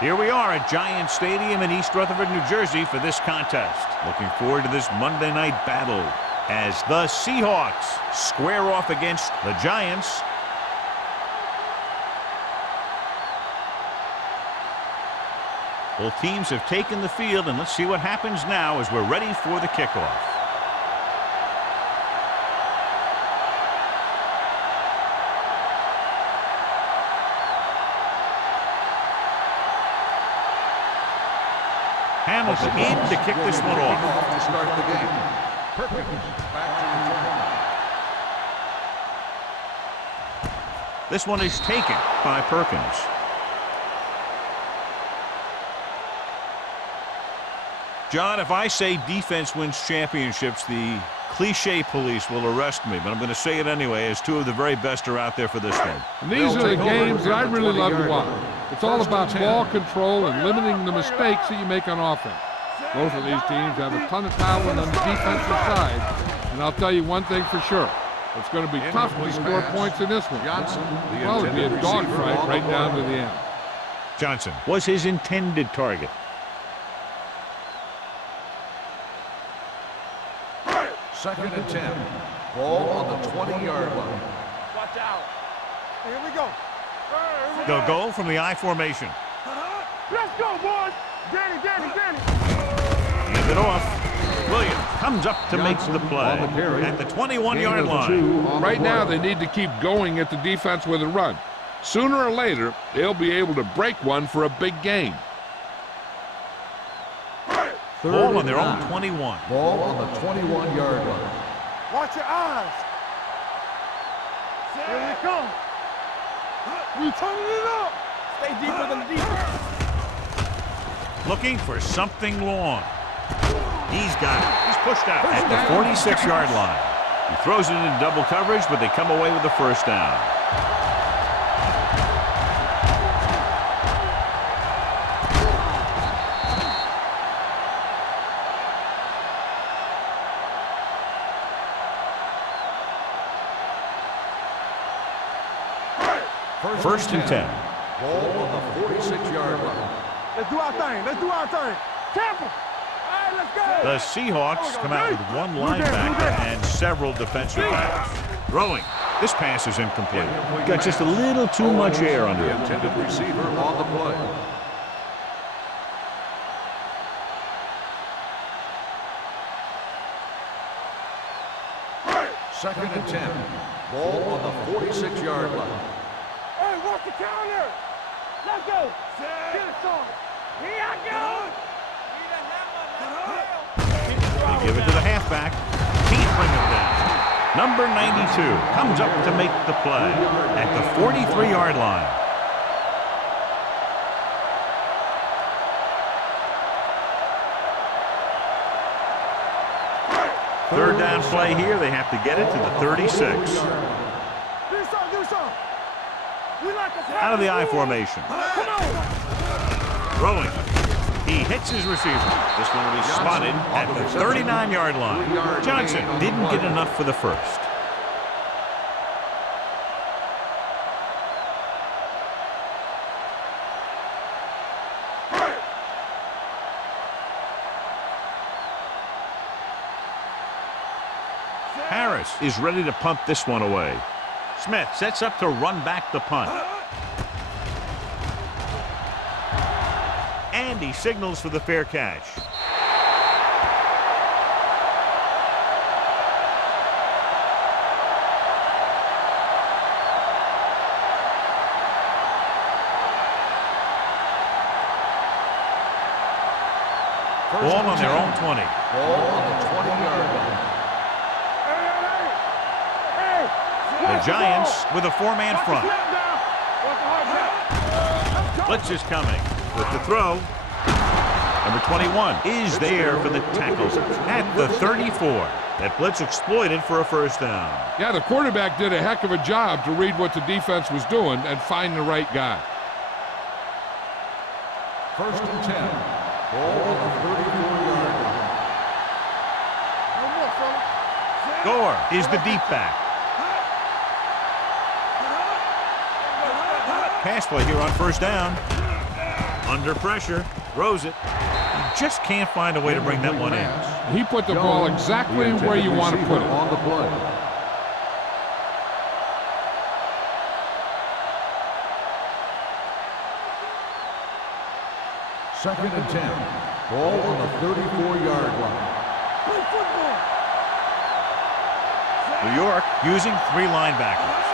Here we are at Giant Stadium in East Rutherford, New Jersey for this contest. Looking forward to this Monday night battle as the Seahawks square off against the Giants. Both teams have taken the field, and let's see what happens now as we're ready for the kickoff. Hamilton in to kick this one off. To start the game. Perkins back to return. This one is taken by Perkins. John, if I say defense wins championships, the cliche police will arrest me, but I'm going to say it anyway, as two of the very best are out there for this one. And these are the games that I really love to watch. It's all about ball control and limiting the mistakes that you make on offense. Both of these teams have a ton of talent on the defensive side, and I'll tell you one thing for sure. It's going to be tough to score points in this one. Well, it'll be a dogfight right down to the end. Johnson was his intended target. Second and 10. Ball on the 20-yard line. Watch out. Here we go. They'll go from the I formation. Let's go, boys. Danny. Hand it off. Williams comes up to make the play at the 21-yard line. Right now, they need to keep going at the defense with a run. Sooner or later, they'll be able to break one for a big gain. Ball on their own 21. Ball on the 21-yard line. Watch your eyes. Here we come. We turning it up. Stay deeper than the defense. Looking for something long. He's got it. He's pushed out at the 46-yard line. He throws it in double coverage, but they come away with the first down. First and 10. Ball on the 46-yard line. Let's do our thing. Tampa. All right, let's go. The Seahawks come out with one linebacker and several defensive backs. Throwing. This pass is incomplete. Got just a little too much air under The it. intended receiver on the play. Second and 10. Ball on the 46-yard line. Hey, watch the counter. Let's go. Get it started. Here I go. They give it to the halfback. Can't bring him down. Number 92 comes up to make the play at the 43-yard line. Third down play here. They have to get it to the 36. Out of the I formation. Throwing. He hits his receiver. This one will be spotted at the 39-yard line. Johnson didn't get enough for the first. Harris is ready to punt this one away. Smith sets up to run back the punt. And he signals for the fair catch. Ball on their own 20. Ball on the 20-yard line. The Giants with a four-man front. Blitz is coming with the throw. Number 21 is there for the tackle at the 34. That blitz exploited for a first down. Yeah, the quarterback did a heck of a job to read what the defense was doing and find the right guy. First and 10. Ball on the 34-yard line. Gore is the deep back. Pass play here on first down. Under pressure, throws it. He just can't find a way to bring that one in. He put the ball exactly where you want to put it. On the play. Second and 10. Ball on the 34-yard line. Play football. New York using 3 linebackers.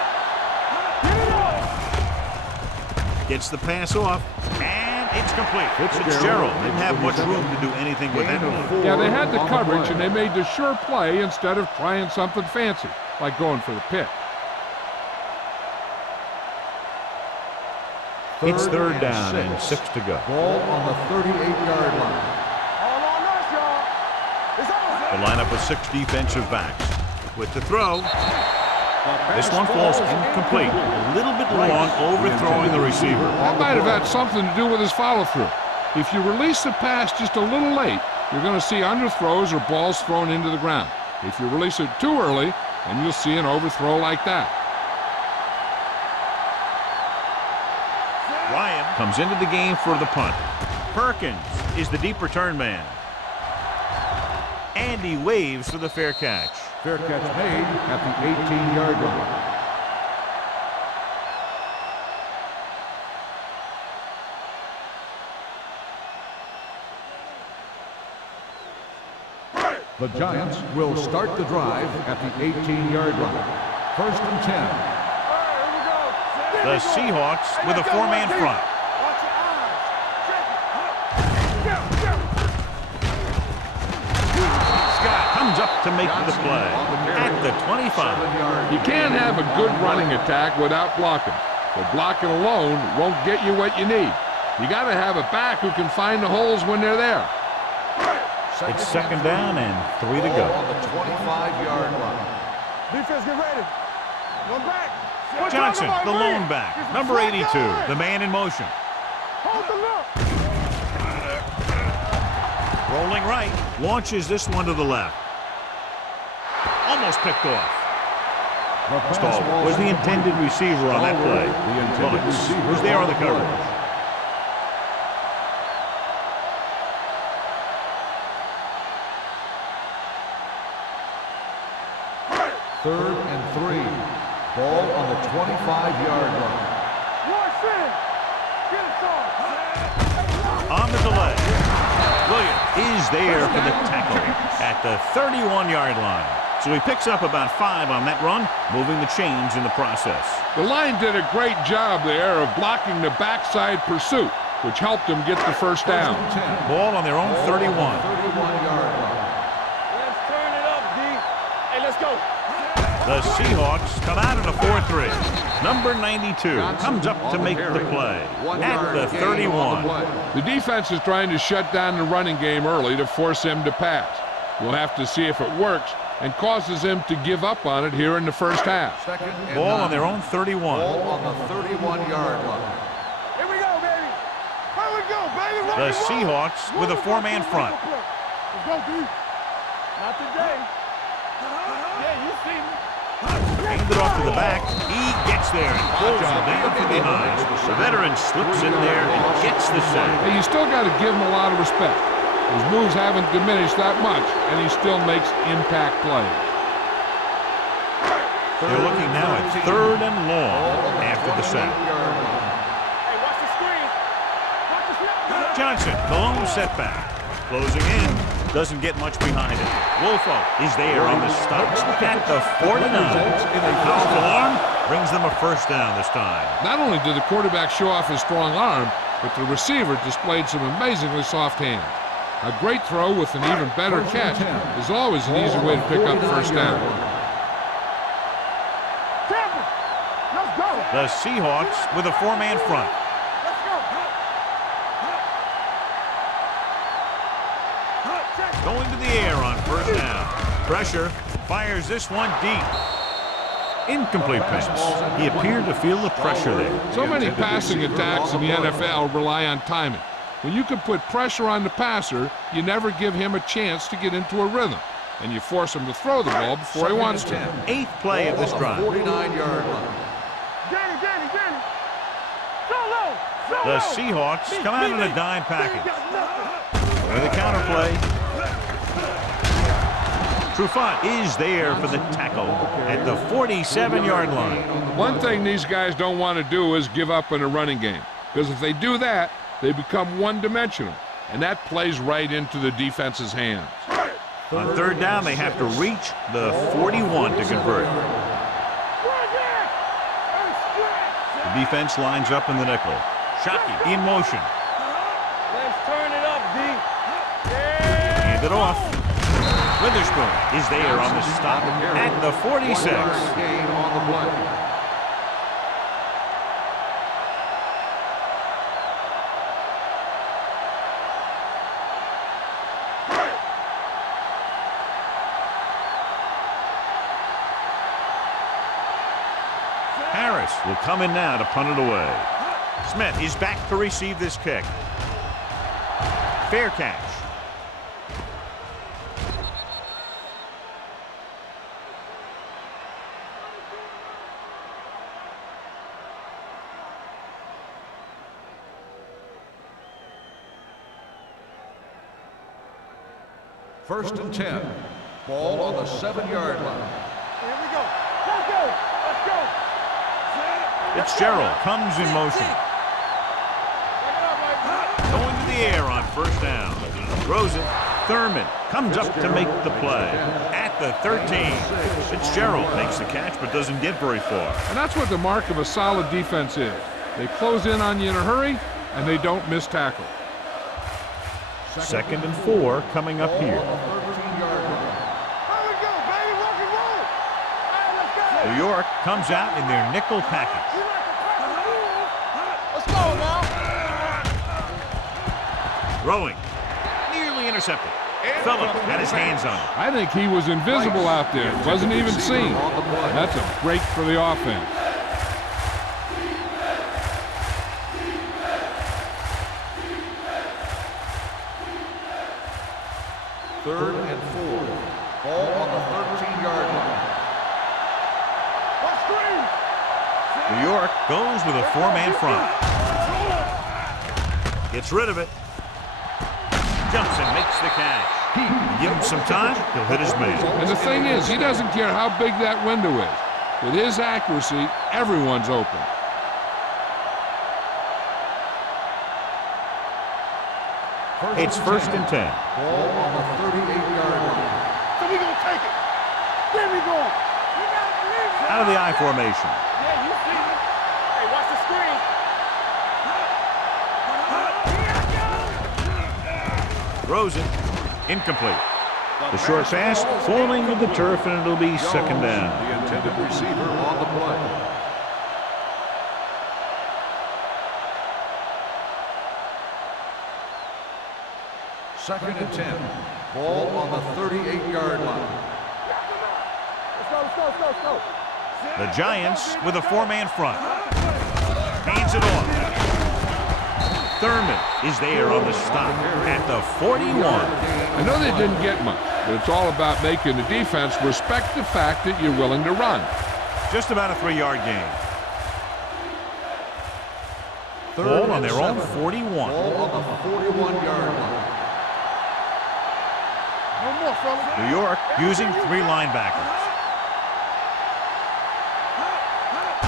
Gets the pass off, and it's complete. Fitzgerald didn't have much room to do anything with that one. Yeah, they had the coverage, and they made the sure play instead of trying something fancy, like going for the pick. It's third down and 6 to go. Ball on the 38-yard line. All on us, y'all. It's over. The lineup of 6 defensive backs. With the throw. This one falls incomplete. A little bit long, overthrowing the receiver. That might have had something to do with his follow-through. If you release the pass just a little late, you're going to see underthrows or balls thrown into the ground. If you release it too early, then you'll see an overthrow like that. Ryan comes into the game for the punt. Perkins is the deep return man. And he waves for the fair catch. Fair catch made at the 18-yard line. The Giants will start the drive at the 18-yard line. First and 10. The Seahawks with a 4-man front. Watch your eyes. Check it. Scott comes up to make the play at the 25. You can't have a good running attack without blocking. But blocking alone won't get you what you need. You got to have a back who can find the holes when they're there. It's second down and 3 to go. On the 25-yard line. Defense, get ready. One back. Johnson, the lone back. Number 82, the man in motion. Hold the look. Rolling right, launches this one to the left. Almost picked off. Stahl was the intended receiver on that play. Bullets was there on the coverage. Third and 3. Ball on the 25-yard line. Watch in. Get it on. On the delay. Williams is there for the tackle at the 31-yard line. So he picks up about 5 on that run, moving the chains in the process. The line did a great job there of blocking the backside pursuit, which helped them get the first down. Ball on their own 31. 31-yard line. Let's turn it up, D. Hey, let's go. The Seahawks come out in a 4-3. Number 92 comes up to make the play at the 31. The defense is trying to shut down the running game early to force him to pass. We'll have to see if it works and causes him to give up on it here in the first half. Ball on their own 31. Ball on the 31-yard line. Here we go, baby. Here we go, baby. The Seahawks with a 4-man front. Let's go, D. Not today. Yeah, you see me. Handed off to the back. He gets there and pulls the man from behind. The veteran slips in there and gets the sack. Hey, you still got to give him a lot of respect. His moves haven't diminished that much, and he still makes impact plays. They're looking now at 3rd and long after the sack. Hey, watch the screen. Watch the snap. Johnson, the lone setback. Closing in. Doesn't get much behind it. Wolfo is there on the stop at the 49. Powerful arm brings them a first down this time. Not only did the quarterback show off his strong arm, but the receiver displayed some amazingly soft hands. A great throw with an even better catch is always an easy way to pick up first down. Tampa, let's go. The Seahawks with a 4-man front. Let's go. Going to the air on first down. Pressure, fires this one deep. Incomplete pass. He appeared to feel the pressure there. So many passing attacks in the NFL rely on timing. When you can put pressure on the passer, you never give him a chance to get into a rhythm, and you force him to throw the ball before he wants to. 8th play of this drive. 49-yard line. Danny. Solo. The Seahawks come out in a dime package. And the counterplay. Trufant is there for the tackle at the 47-yard line. One thing these guys don't want to do is give up in a running game, because if they do that, they become one-dimensional, and that plays right into the defense's hands. On third down, they have to reach the 41 to convert. The defense lines up in the nickel. Shockey in motion. Let's turn it up, D. Hand it off. Witherspoon is there on the stop at the 46. Gain on the play. Harris will come in now to punt it away. Smith is back to receive this kick. Fair catch. First and 10. Ball on the 7-yard line. Here we go. Let's go. Let's go. Fitzgerald comes in motion. Going to the air on first down. Throws it. Thurman comes up to make the play at the 13. Fitzgerald makes the catch but doesn't get very far. And that's what the mark of a solid defense is. They close in on you in a hurry, and they don't miss tackle. Second and 4 coming up here. New York comes out in their nickel package. Let's go now. Throwing. Nearly intercepted. Phillips had his hands on it. I think he was invisible out there. Wasn't even seen. That's a break for the offense. Third and 4. Ball on the 13-yard line. New York goes with a 4-man front. Gets rid of it. Jumps and makes the catch. Give him some time, he'll hit his man. And the thing is, he doesn't care how big that window is. With his accuracy, everyone's open. It's first and 10. Ball on the 38-yard line. So we gonna take it. There we go. Out of the I formation. Yeah, you see me. Hey, watch the screen. Throws it. Incomplete. The short pass falling to the turf, and it'll be second down. The intended receiver on the play. Second and 10. Ball on the 38-yard line. Let's go, let's go, let's go, let's go. The Giants with a 4-man front. Hands it off. Thurman is there on the stop at the 41. I know they didn't get much, but it's all about making the defense respect the fact that you're willing to run. Just about a 3-yard gain. Ball on their own 41. Ball on the 41-yard line. No more, fella. New York using 3 linebackers.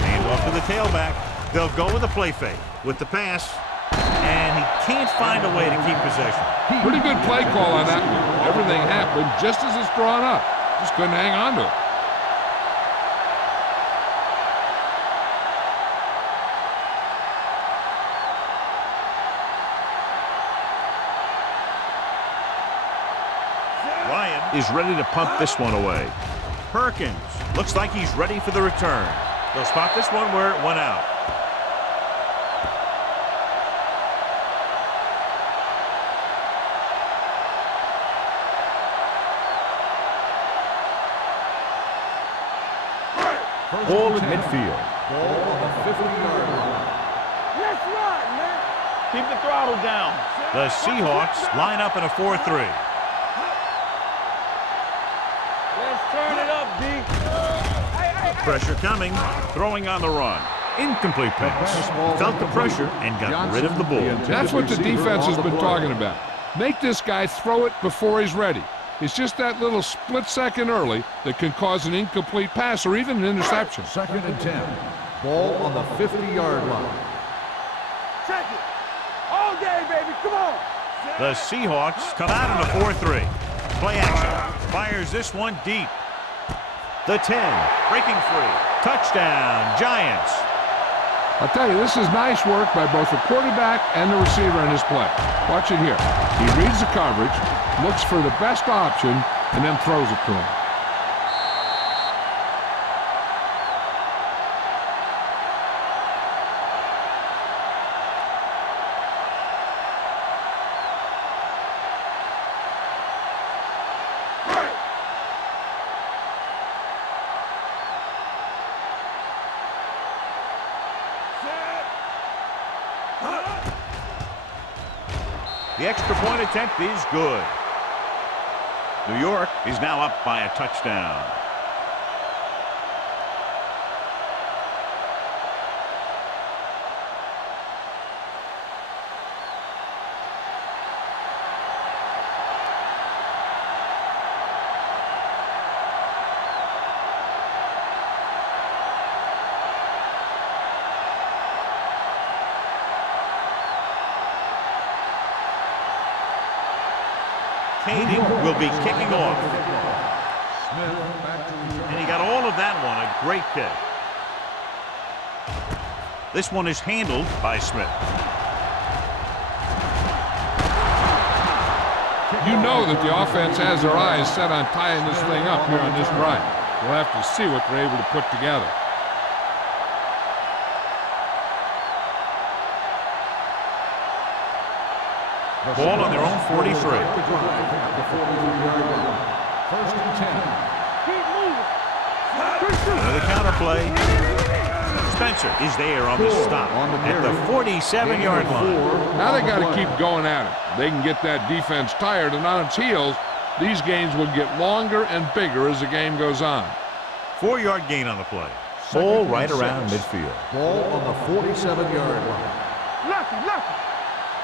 Hand off to the tailback. They'll go with a play fake with the pass, and he can't find a way to keep possession. Pretty good play call on that one. Everything happened just as it's drawn up. Just couldn't hang on to it. Ryan is ready to punt this one away. Perkins looks like he's ready for the return. They'll spot this one where it went out. Ball at midfield. Ball on the 50-yard line. Let's ride, man. Keep the throttle down. The Seahawks line up in a 4-3. Let's turn it up, D. Pressure coming, throwing on the run. Incomplete pass. He felt the pressure and got rid of the ball. That's what the defense has been talking about. Make this guy throw it before he's ready. It's just that little split second early that can cause an incomplete pass or even an interception. 2nd and 10. Ball on the 50-yard line. Check it. All day, baby. Come on. The Seahawks come out in a 4-3. Play action. Fires this one deep. The 10. Breaking free. Touchdown, Giants. I'll tell you, this is nice work by both the quarterback and the receiver in this play. Watch it here. He reads the coverage, looks for the best option, and then throws it to him. The extra point attempt is good. New York is now up by a touchdown. Koenig will be kicking off. And he got all of that one, a great kick. This one is handled by Smith. You know that the offense has their eyes set on tying this thing up here on this drive. We'll have to see what they're able to put together. Ball on their own 43. 1st and 10. Keep moving. Another counter play. Spencer is there on the stop at the 47-yard line. Now they got to keep going at it. They can get that defense tired and on its heels. These games will get longer and bigger as the game goes on. 4-yard gain on the play. Ball right around midfield. Ball on the 47-yard line. Lucky.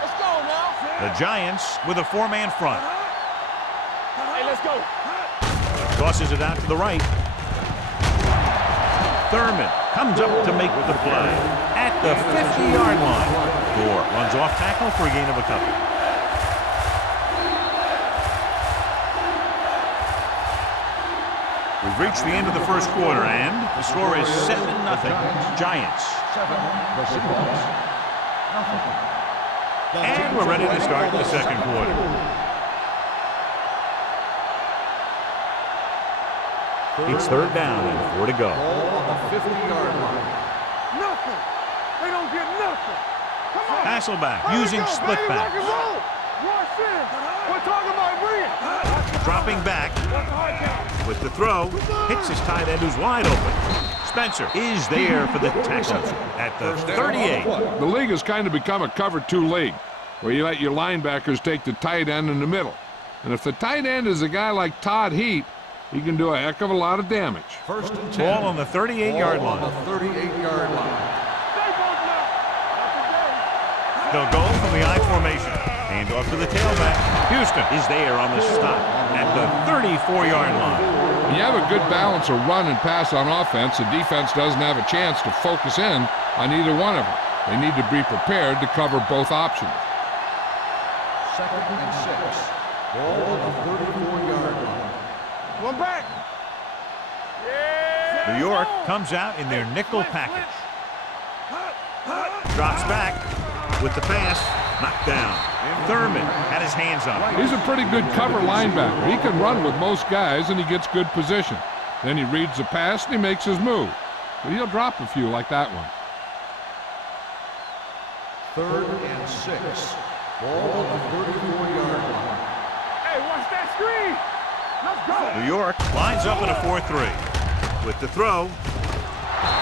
Let's go now. The Giants with a 4-man front. Hey, let's go. Tosses it out to the right. Thurman comes up to make the play at the 50-yard line. Gore runs off tackle for a gain of a couple. We've reached the end of the first quarter, and the score is 7-0. Giants. 7. The Seahawks. Nothing. And we're ready to start the second quarter. It's 3rd down and 4 to go. Ball on the 50-yard line. Nothing. They don't get nothing. Come on. Hasselback Here we using go, split baby. back. Rock and roll. Watch this. We're talking about bring. Dropping back with the throw. Hits his tight end who's wide open. Spencer is there for the tackle at the 38. The league has kind of become a cover 2 league, where you let your linebackers take the tight end in the middle. And if the tight end is a guy like Todd Heap, he can do a heck of a lot of damage. 1st and 10. Ball on the 38-yard Ball line. on the 38-yard line. They'll go from the I formation. Hand off to the tailback. Houston is there on the stop at the 34-yard line. When you have a good balance of run and pass on offense, the defense doesn't have a chance to focus in on either one of them. They need to be prepared to cover both options. 2nd and 6. Ball on the 34-yard line. One back. New York comes out in their nickel package. Drops back with the pass. Knocked down. Thurman had his hands on it. He's a pretty good cover linebacker. He can run with most guys, and he gets good position. Then he reads the pass, and he makes his move. But he'll drop a few like that one. 3rd and 6. Ball on the 34-yard line. Hey, watch that screen. Let's go. New York lines up in a 4-3. With the throw,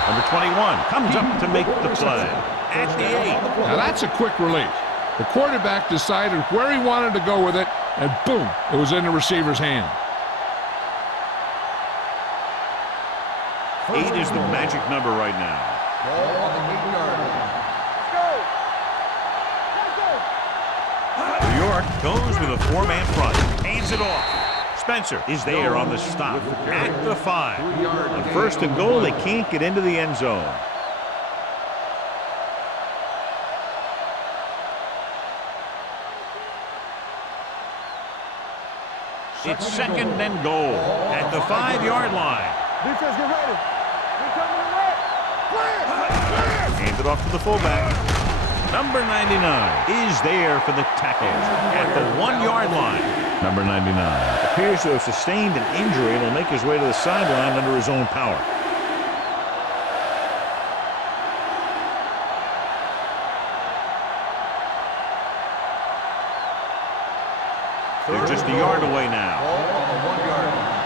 number 21 comes up to make the play at the 8. Now that's a quick release. The quarterback decided where he wanted to go with it, and boom, it was in the receiver's hand. 8 is the magic number right now. Ball on the 8-yard line. Let's go. New York goes with a 4-man front. Hands it off. Spencer is there on the stop at the 5. On 1st and goal, they can't get into the end zone. It's 2nd and goal at the 5-yard line. Defense, get ready. We coming to red. Clear. Hands it off to the fullback. Number 99 is there for the tackle at the 1-yard line. Number 99 appears to have sustained an injury and will make his way to the sideline under his own power. They're just a yard away now. Ball on the 1-yard line.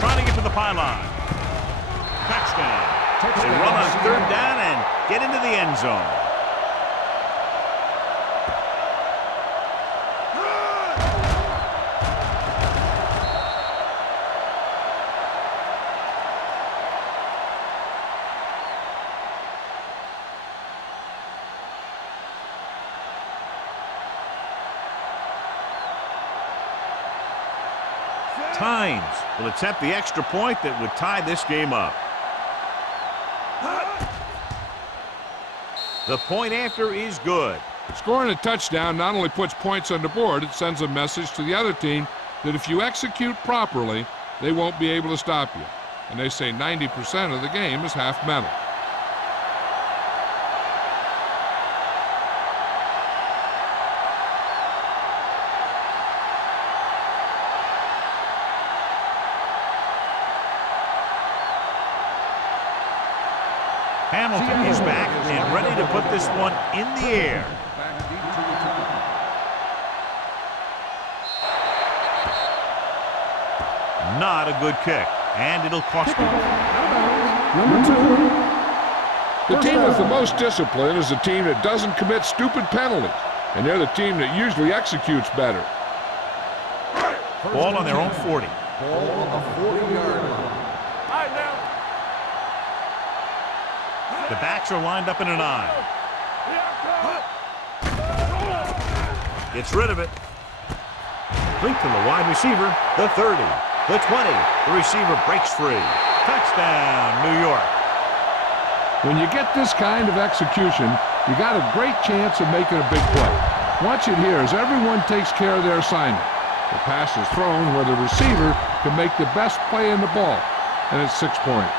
Trying to get to the pylon. Touchdown. They run on 3rd down and get into the end zone. Times will attempt the extra point that would tie this game up. The point after is good. Scoring a touchdown not only puts points on the board, it sends a message to the other team that if you execute properly, they won't be able to stop you. And they say 90% of the game is half mental. Hamilton is back and ready to put this one in the air. Back deep to return. Not a good kick, and it'll cost them. The team with the most discipline is the team that doesn't commit stupid penalties, and they're the team that usually executes better. Ball on their own 40. Ball on the 40-yard line. All right, now. The backs are lined up in an eye. Gets rid of it. Complete to the wide receiver, the 30, the 20. The receiver breaks free. Touchdown, New York. When you get this kind of execution, you got a great chance of making a big play. Watch it here as everyone takes care of their assignment. The pass is thrown where the receiver can make the best play in the ball, and it's 6 points.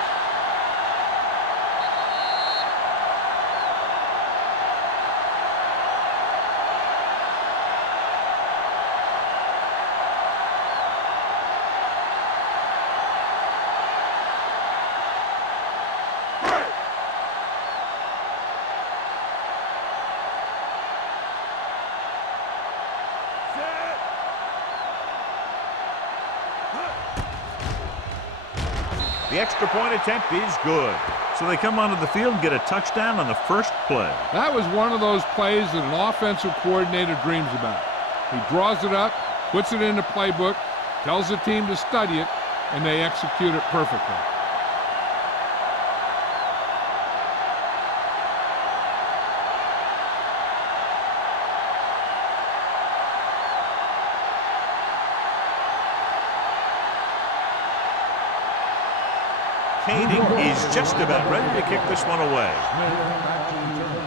The extra point attempt is good. So they come onto the field and get a touchdown on the first play. That was one of those plays that an offensive coordinator dreams about. He draws it up, puts it in the playbook, tells the team to study it, and they execute it perfectly. Kading is just about ready to kick this one away. Back to return.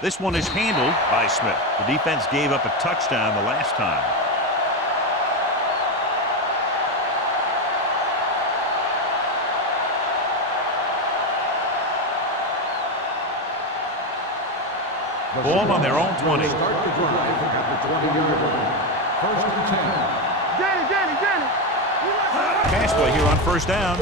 This one is handled by Smith. The defense gave up a touchdown the last time. Ball on their own 20. Start the drive at the 20-yard line. 1st and 10. Danny. Pass play here on first down.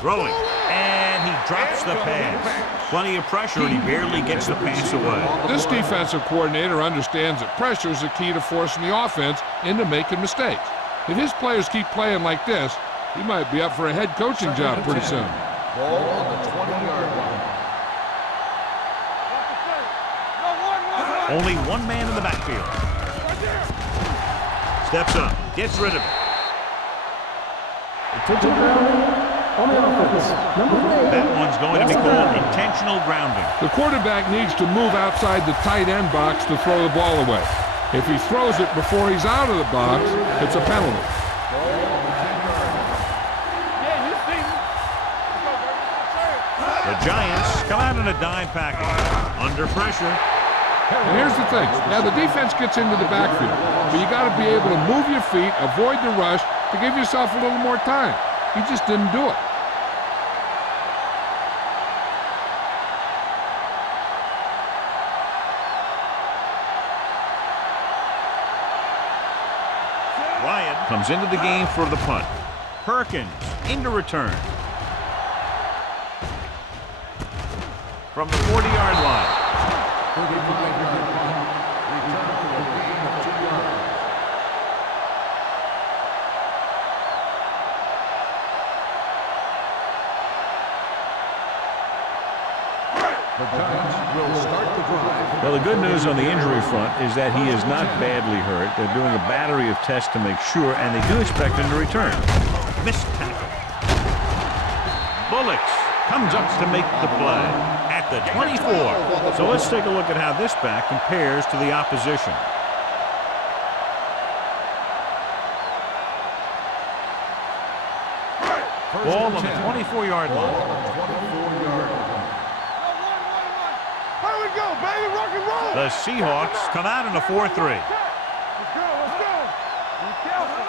Throwing. And he drops the pass. Plenty of pressure, and he barely gets the pass away. This defensive coordinator understands that pressure is the key to forcing the offense into making mistakes. If his players keep playing like this, he might be up for a head coaching job pretty soon. Ball on the 20-yard line. Only one man in the backfield. Right there. Steps up, gets rid of it. Intentional grounding on the offense. Number 8. That one's going to be called intentional grounding. The quarterback needs to move outside the tight end box to throw the ball away. If he throws it before he's out of the box, it's a penalty. The Giants come out in a dime package. Under pressure. And here's the thing. Now, the defense gets into the backfield, but you got to be able to move your feet, avoid the rush, to give yourself a little more time. He just didn't do it. Ryan comes into the game for the punt. Perkins into return. From the 40-yard line. 35-yard punt. Return for a gain of 2 yards. The Giants will start the drive. Well, the good news on the injury front is that he is not badly hurt. They're doing a battery of tests to make sure, and they do expect him to return. Missed tackle. Bullocks comes up to make the play at the 24. So let's take a look at how this back compares to the opposition. Ball on the 24-yard line. 24-yard line. Here we go, baby, rock and roll. The Seahawks come out in a 4-3. Let's go, let's go. Be careful.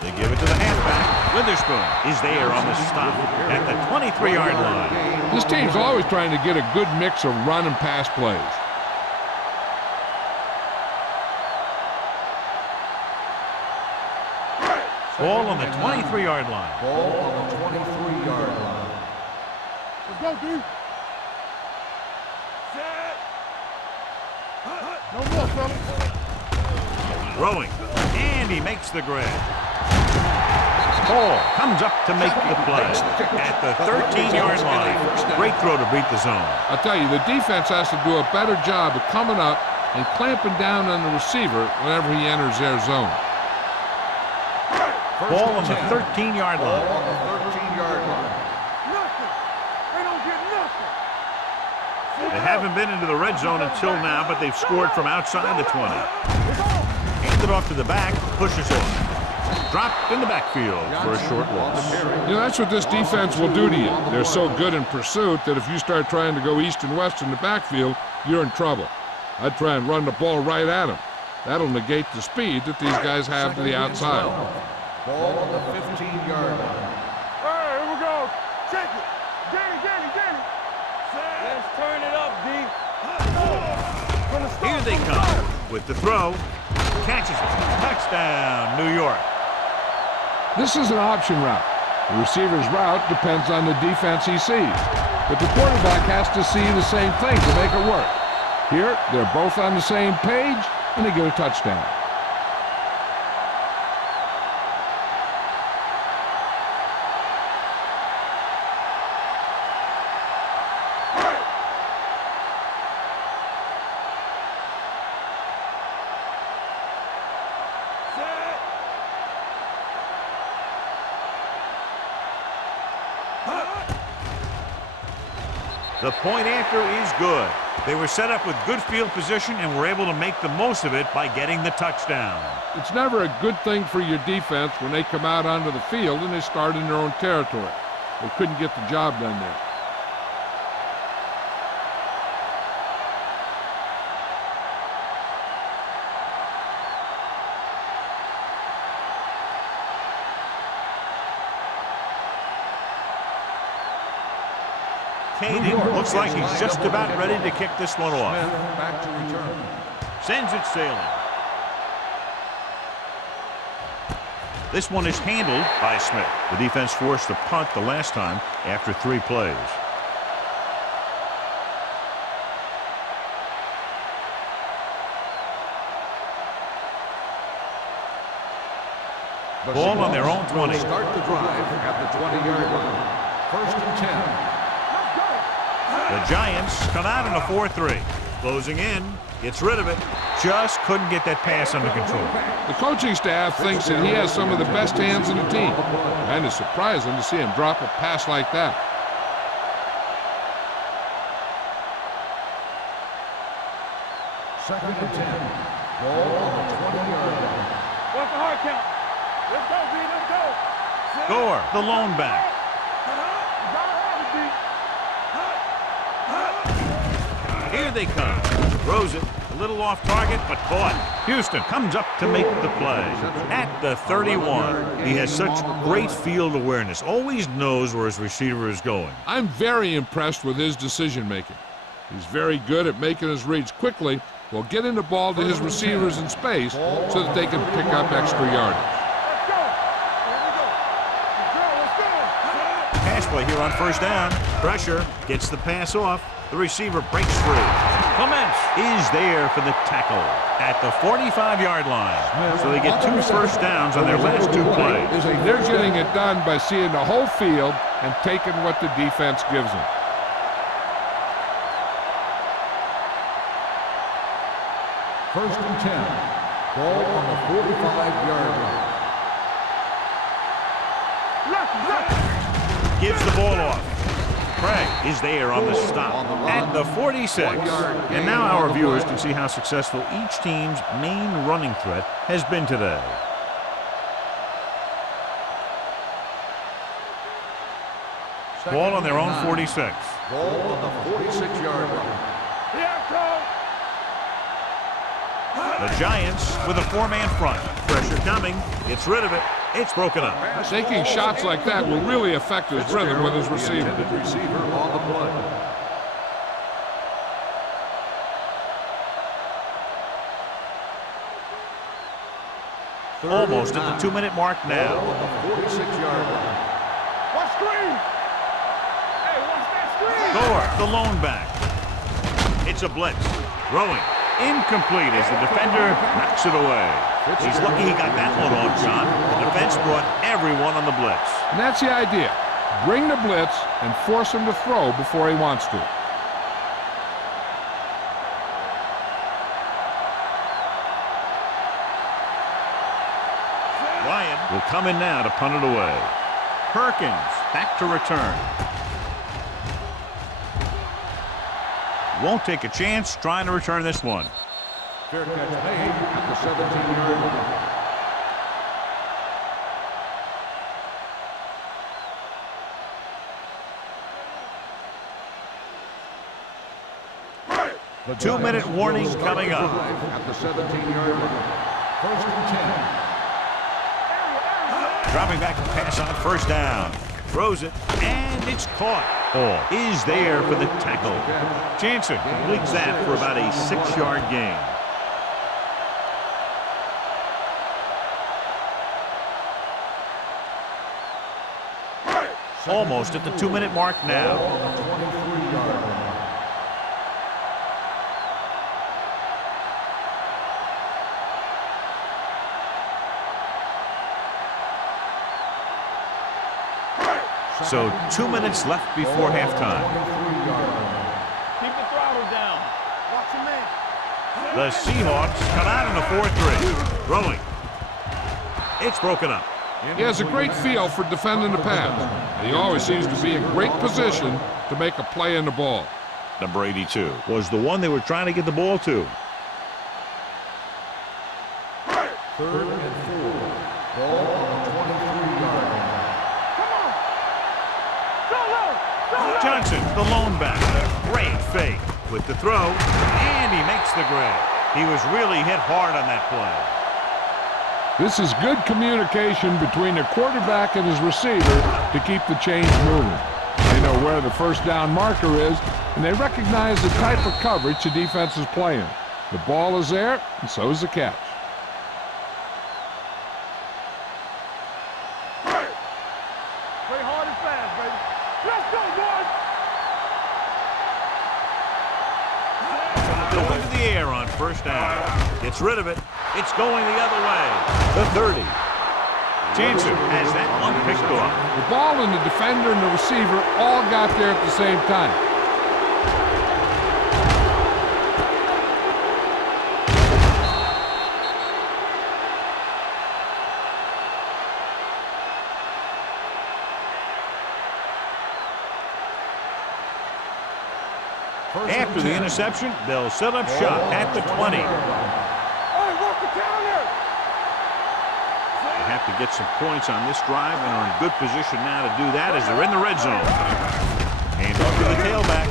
They give it to the halfback. Witherspoon is there on the stop at the 23-yard line. This team's always trying to get a good mix of run and pass plays. Ball on the 23-yard line. Ball on the 23-yard line. Let's go, dude. No more, fellas. Throwing, and he makes the grab. Ball comes up to make the play at the 13-yard line. Great throw to beat the zone. I'll tell you, the defense has to do a better job of coming up and clamping down on the receiver whenever he enters their zone. Ball on the 13-yard Ball line. on the 13-yard line. Nothing. They don't get nothing. They haven't been into the red zone until now, but they've scored from outside the 20. Handed off to the back, pushes off. Dropped in the backfield for a short loss. You know, that's what this defense will do to you. They're so good in pursuit that if you start trying to go east and west in the backfield, you're in trouble. I'd try and run the ball right at them. That'll negate the speed that these guys have to the outside. Ball on the 15-yard line. All right, here we go. Check it. Danny. Let's turn it up, D. From the start, Here they come with the throw. Catches it. Touchdown, New York. This is an option route. The receiver's route depends on the defense he sees. But the quarterback has to see the same thing to make it work. Here, they're both on the same page, and they get a touchdown. The point after is good. They were set up with good field position and were able to make the most of it by getting the touchdown. It's never a good thing for your defense when they come out onto the field and they start in their own territory. They couldn't get the job done there. Caden looks like he's just about ready to kick this one off. Smith back to return. Sends it sailing. This one is handled by Smith. The defense forced a punt the last time after 3 plays. Ball on their own 20. Start the drive at the 20-yard line. First and 10. The Giants come out in a 4-3. Closing in, gets rid of it, just couldn't get that pass under control. The coaching staff thinks that he has some of the best hands in the team, and it's surprising to see him drop a pass like that. Second and 10. Ball on the 20-yard line. What's the hard count? Let's go, B. Let's go. Gore, the lone back. You gotta have it, B. Here they come. Throws it. A little off target, but caught. Houston comes up to make the play. At the 31. He has such great field awareness. Always knows where his receiver is going. I'm very impressed with his decision-making. He's very good at making his reads quickly while getting the ball to his receivers in space so that they can pick up extra yardage. Let's go. Here we go. Let's go. Pass play here on first down. Pressure. Gets the pass off. The receiver breaks free. Clements is there for the tackle at the 45-yard line. So they get 2 first downs on their last 2 plays. They're getting it done by seeing the whole field and taking what the defense gives them. First and 10. Ball on the 45-yard line. Gives the ball off. Craig is there on the stop at the 46. And now our viewers can see how successful each team's main running threat has been today. Ball on their own 46. Ball on the 46-yard line. Here, Cole. The Giants with a 4-man front. Pressure coming. Gets rid of it. It's broken up. Taking shots like that will really affect his rhythm with his receiver. Receiver on the play. Almost at the 2-minute mark now. Ball on the 46-yard line. Watch screen. Hey, watch that screen. Gore, the lone back. It's a blitz. Throwing. Incomplete as the defender knocks it away. He's lucky he got that one off, John. The defense brought everyone on the blitz. And that's the idea. Bring the blitz and force him to throw before he wants to. Ryan will come in now to punt it away. Perkins back to return. Won't take a chance trying to return this one. Fair catch made at the 17-yard line. The 2-minute warning will start coming the up. drive at the 17-yard line. First and 10. Dropping back to pass on first down. Throws it, and it's caught. Ball is there for the tackle. Jansen completes that for about a 6-yard gain. Almost at the 2-minute mark now. On the 23-yard line. So 2 minutes left before halftime. Keep the throttle down. Watch your man. The Seahawks come out in a 4-3. Throwing. It's broken up. He has a great feel for defending the pass. And he always seems to be in great position to make a play in the ball. Number 82 was the one they were trying to get the ball to. Third and 4. Ball on the 23-yard line. Johnson, the lone back. Great fake with the throw, and he makes the grab. He was really hit hard on that play. This is good communication between the quarterback and his receiver to keep the chains moving. They know where the first down marker is, and they recognize the type of coverage the defense is playing. The ball is there, and so is the catch. Play hard and fast, baby. Let's go, boys. Going to the air on first down. Gets rid of it. It's going the other way. The 30. Jansen has that one picked off. The ball and the defender and the receiver all got there at the same time. After the interception, they'll set up shop at the 20. Hey, what's the counter? They have to get some points on this drive and are in good position now to do that as they're in the red zone. And off to the tailback.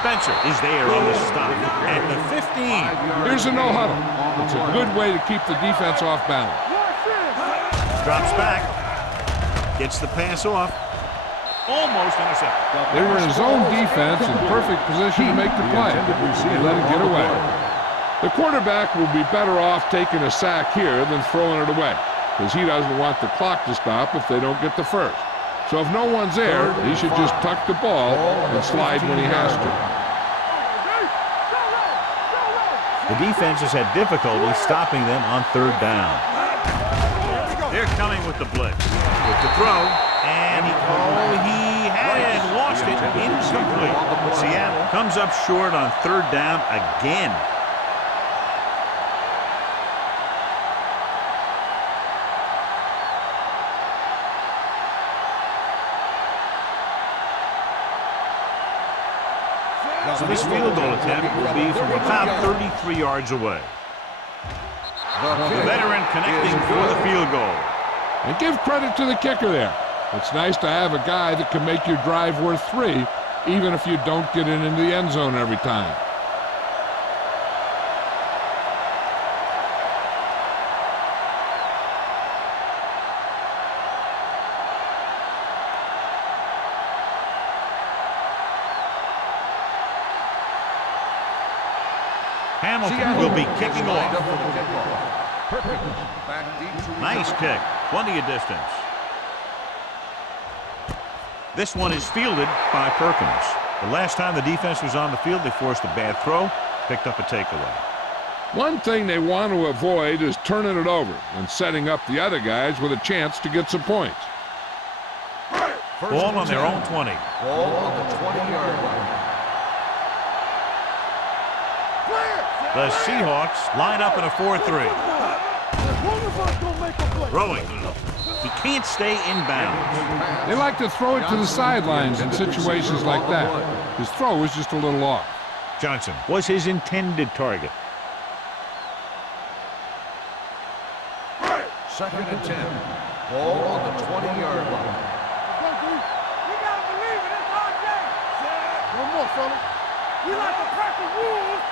Spencer is there on the stop at the 15. Here's a no-huddle. It's a good way to keep the defense off balance. Drops back. Gets the pass off. Almost intercepted. They were in zone defense in perfect position to make the play. They let it get away. The quarterback will be better off taking a sack here than throwing it away, because he doesn't want the clock to stop if they don't get the first. So if no one's there, he should just tuck the ball and slide when he has to. The defense has had difficulty stopping them on third down. They're coming with the blitz. With the throw, and he had lost it, incomplete. Seattle comes up short on third down again. So this field goal attempt will be from about 33 yards away. The veteran connecting for the field goal. And give credit to the kicker there. It's nice to have a guy that can make your drive worth 3, even if you don't get it into the end zone every time. Hamilton will be kicking off. Nice kick. Plenty of distance. This one is fielded by Perkins. The last time the defense was on the field, they forced a bad throw, picked up a takeaway. One thing they want to avoid is turning it over and setting up the other guys with a chance to get some points. Ball on their own 20. Ball on the 20-yard line. The Seahawks line up in a 4-3. Throwing. He can't stay inbounds. They like to throw it to the sidelines in situations like that. His throw was just a little off. Johnson was his intended target. 2nd and 10. Ball on the 20-yard line. We gotta believe it. It's our day. One more, fellas. We like to practice rules.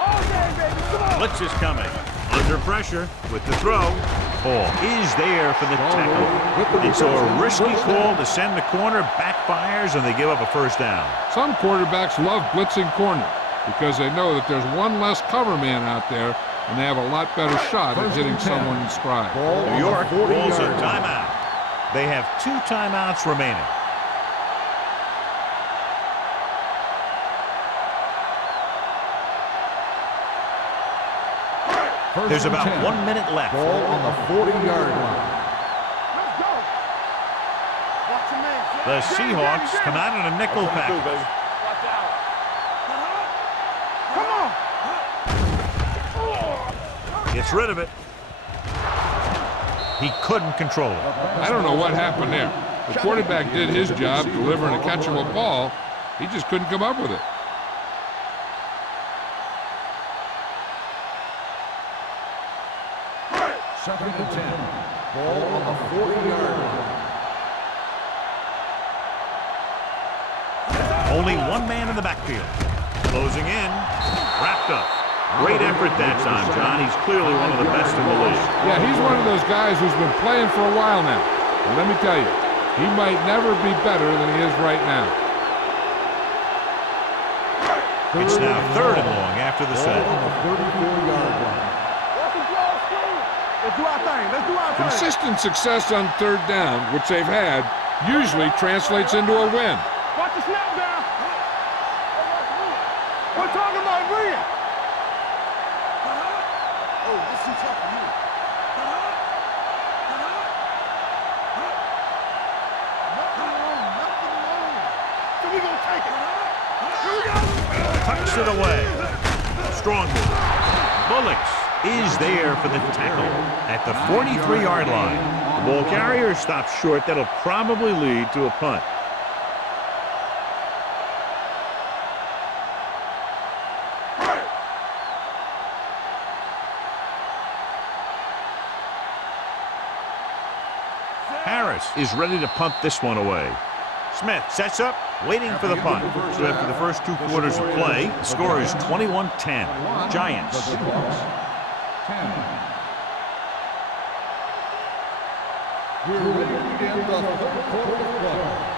All day, baby. Come on. Blitz is coming. Under pressure with the throw. Ball is there for the tackle. And so a risky call to send the corner backfires and they give up a first down. Some quarterbacks love blitzing corner because they know that there's one less cover man out there and they have a lot better shot at hitting someone in stride. New York calls a timeout. They have 2 timeouts remaining. There's about 1 minute left. Ball on the 40-yard line. Let's go. Watch your man. The Seahawks come out in a nickel package. Watch out. Come on. Gets rid of it. He couldn't control it. I don't know what happened there. The quarterback did his job delivering a catchable ball. He just couldn't come up with it. Second and 10. Ball on the 40-yard line. Only one man in the backfield. Closing in. Wrapped up. Great effort that time, John. He's clearly one of the best in the league. Yeah, he's one of those guys who's been playing for a while now. And let me tell you, he might never be better than he is right now. It's now 3rd and long after the set. On the 34-yard line. Let's do our thing. Let's do our thing. Consistent success on third down, which they've had, usually translates into a win. Watch the snap down. We're talking about win. Oh, this is tough for you. Nothing alone. So we're going to take it. Here we go. Tucks it away. Strong move. Bullocks is there for the tackle at the 43-yard line. The ball carrier stops short. That'll probably lead to a punt. Harris is ready to punt this one away. Smith sets up, waiting for the punt. So after the first 2 quarters of play, the score is 21-10. Giants. 10. We're ready to begin the third quarter of play.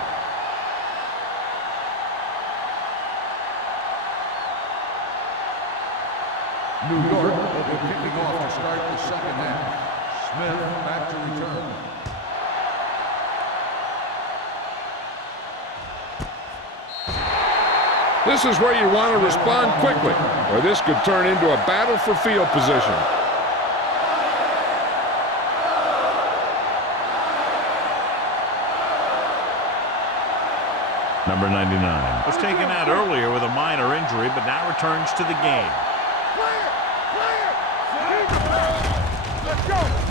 New York will be kicking off to start the second half. Smith back to return. This is where you want to respond quickly, or this could turn into a battle for field position. Number 99 was taken out earlier with a minor injury, but now returns to the game.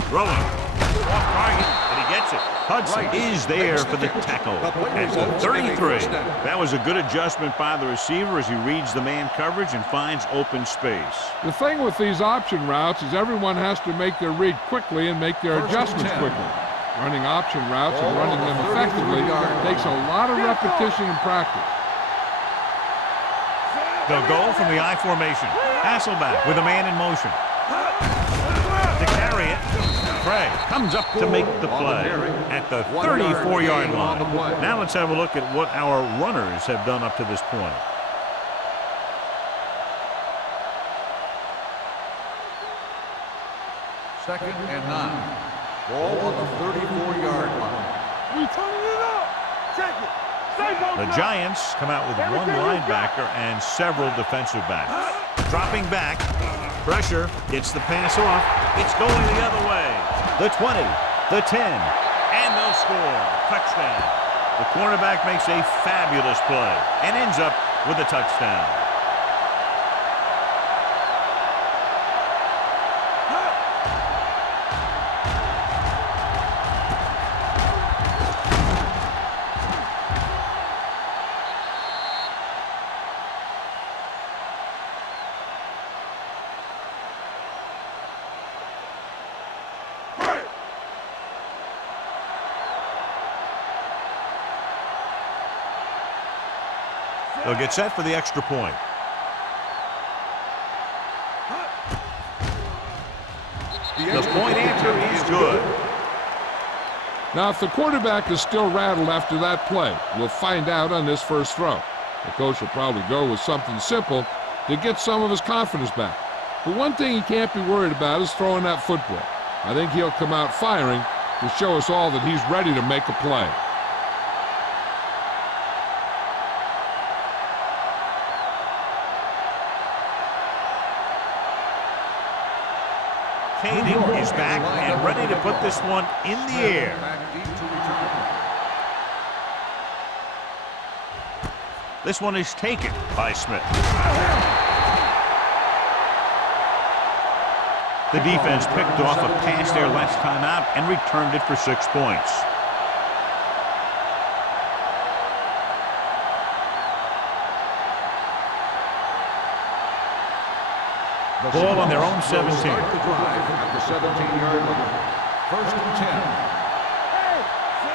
Throwing. Off target, and he gets it. Hudson is there for the tackle at the 33. That was a good adjustment by the receiver as he reads the man coverage and finds open space. The thing with these option routes is everyone has to make their read quickly and make their adjustments quickly. Running option routes and running them effectively takes a lot of repetition and practice. They'll go from the I formation. Hasselback with a man in motion. To carry it, Craig comes up to make the play at the 34-yard line. Now let's have a look at what our runners have done up to this point. Second and 9. Ball on the 34-yard line. We turning it up. Check it. The Giants come out with one linebacker and several defensive backs. Dropping back. Pressure. Gets the pass off. It's going the other way. The 20. The 10. And they'll score. Touchdown. The cornerback makes a fabulous play and ends up with a touchdown. They'll get set for the extra point. The point answer is good. Now, if the quarterback is still rattled after that play, we'll find out on this first throw. The coach will probably go with something simple to get some of his confidence back. But one thing he can't be worried about is throwing that football. I think he'll come out firing to show us all that he's ready to make a play. Kading is back and ready to put this one in the air. This one is taken by Smith. The defense picked off a pass there last time out and returned it for 6 points. Ball on their own 17. Start the drive at the 17-yard line. First and 10.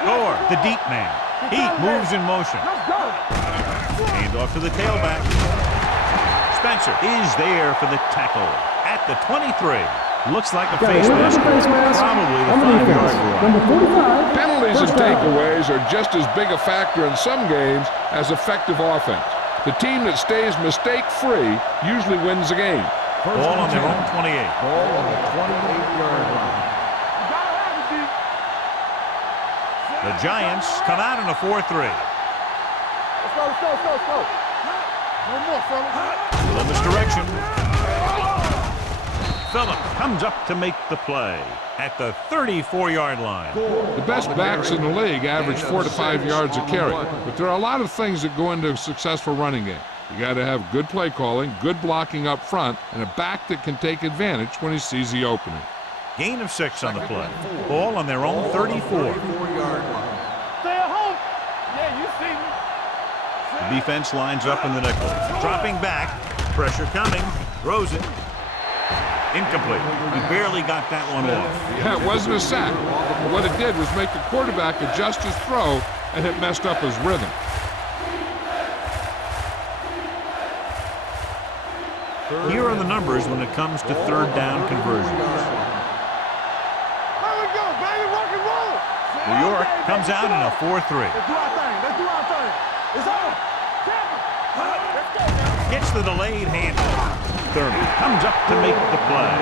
Gore, the deep man. He moves in motion. Hand off to the tailback. Spencer is there for the tackle at the 23. Looks like a face mask. Probably the 5-yard line. Number 45. Penalties and takeaways are just as big a factor in some games as effective offense. The team that stays mistake-free usually wins the game. Ball on their own 28. Ball on the 28-yard line. The Giants come out in a 4-3. Let's go, let's go, let's go, let's go. One more, fellas. Still in this direction. Phillip comes up to make the play at the 34-yard line. The best backs in the league average 4 to 5 yards a carry, but there are a lot of things that go into a successful running game. You got to have good play calling, good blocking up front, and a back that can take advantage when he sees the opening. Gain of 6 on the play. Ball on their own 34. 34-yard line. Stay at home. Yeah, you see me. The defense lines up in the nickel. Dropping back. Pressure coming. Throws it. Incomplete. He barely got that one off. Yeah, it wasn't a sack. But what it did was make the quarterback adjust his throw, and it messed up his rhythm. Here are the numbers when it comes to third down conversions. There we go, baby. Rock and roll. New York comes out in a 4-3. Let's do our thing. Let's do our thing. It's on. Let's go now. Gets the delayed handoff. Thurman comes up to make the play.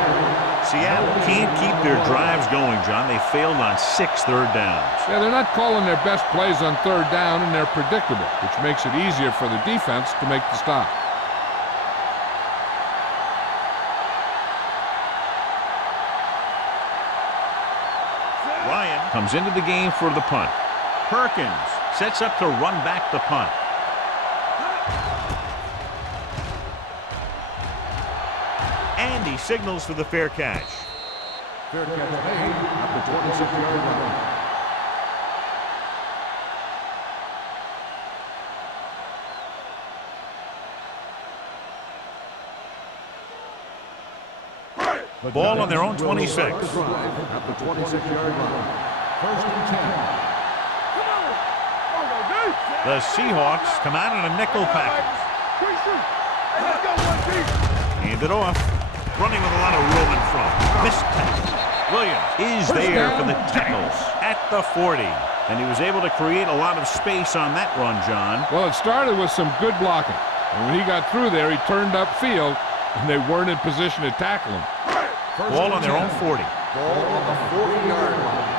Seattle can't keep their drives going, John. They failed on 6 third downs. Yeah, they're not calling their best plays on third down, and they're predictable, which makes it easier for the defense to make the stop. Ryan comes into the game for the punt. Perkins sets up to run back the punt. And he signals for the fair catch. Fair catch made at the 26-yard line. The ball on their own 26. At the 26-yard line. First and 10. The Seahawks come out in a nickel package. Let's go, 1-2. Hand it off. Running with a lot of room in front. Missed tackle. Williams is there for the tackle at the 40. And he was able to create a lot of space on that run, John. Well, it started with some good blocking. And when he got through there, he turned upfield, and they weren't in position to tackle him. Ball on their own 40. Ball on the 40-yard line.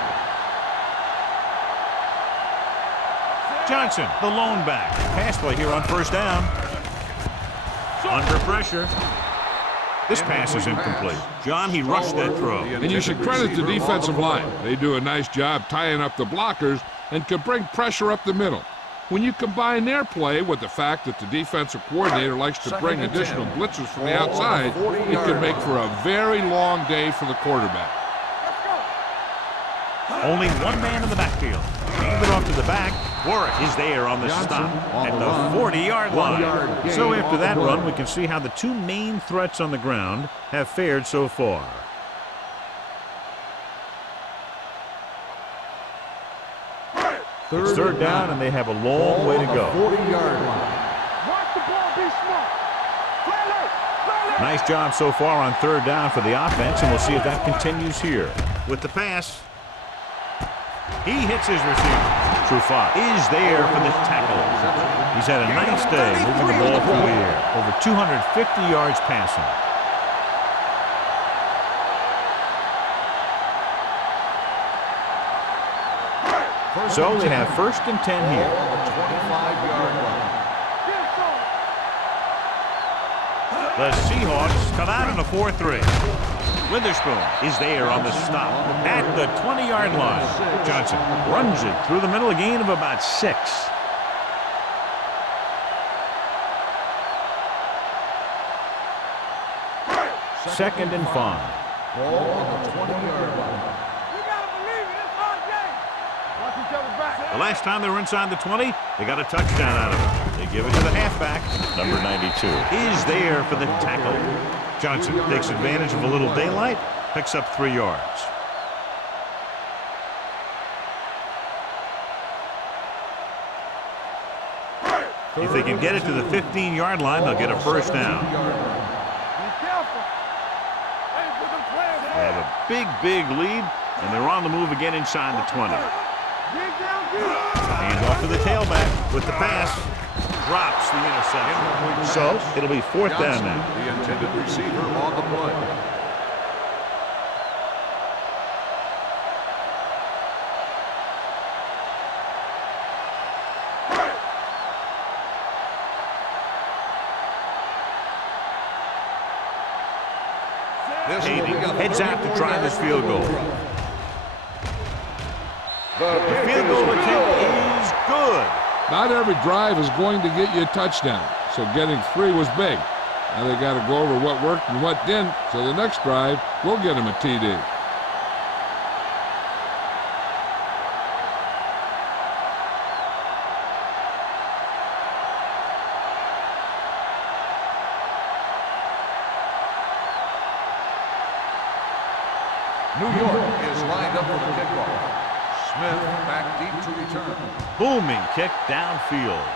Johnson, the lone back. Pass play here on first down. Under pressure. This pass is incomplete. John, he rushed that throw. And you should credit the defensive line. They do a nice job tying up the blockers and can bring pressure up the middle. When you combine their play with the fact that the defensive coordinator likes to bring additional blitzes from the outside, it can make for a very long day for the quarterback. Only one man in the backfield. Hand it off to the back. Warwick is there on the stop at the 40-yard line. So after that run, we can see how the two main threats on the ground have fared so far. It's third down, and they have a long way to go. 40-yard line. Watch the ball, be smart. Nice job so far on third down for the offense, and we'll see if that continues here. With the pass, he hits his receiver. Trufant is there for the tackle. He's had a nice day moving the ball through the air. Over 250 yards passing. So they have first and 10 here. Ball on the 25-yard line. The Seahawks come out in a 4-3. Witherspoon is there on the stop at the 20-yard line. Johnson runs it through the middle, a gain of about 6. Second and 5. Ball on the 20-yard line. You gotta believe it. It's our game. Watch each other back. The last time they were inside the 20, they got a touchdown out of it. They give it to the halfback. Number 92 is there for the tackle. Johnson takes advantage of a little daylight, picks up 3 yards. If they can get it to the 15-yard line, they'll get a first down. Be careful. Hey, put them players They have a big lead, and they're on the move again inside the 20. Dig down deep. Hand off to the tailback with the pass. Drops the interception. So it'll be fourth down now. The intended receiver on the play. Hayden heads out to try this field goal. The field goal attempt is good. Not every drive is going to get you a touchdown, so getting 3 was big. Now they got to go over what worked and what didn't, so the next drive will get them a TD. New York is lined up for the kickoff. Smith back deep to return. Booming kick downfield.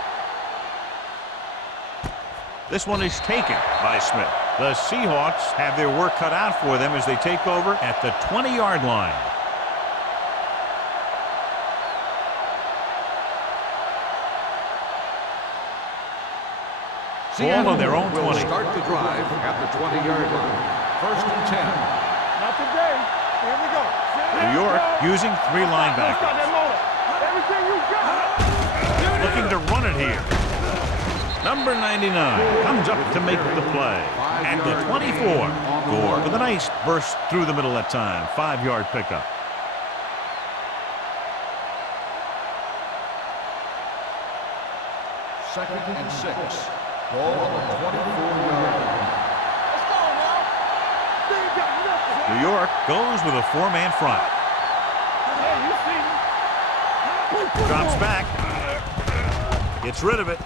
This one is taken by Smith. The Seahawks have their work cut out for them as they take over at the 20-yard line. Ball on their own will 20. Start the drive at the 20-yard line. First and 10. Not today. Here we go. New York using 3 linebackers. Everything you got. Looking to run it here. Number 99 comes up to make the play at the 24. Gore with a nice burst through the middle that time. 5-yard pickup. Second and 6. Ball on the 24-yard line. Let's go now. They ain't got nothing. New York goes with a 4-man front. Hey, you see me? Drops back. Gets rid of it.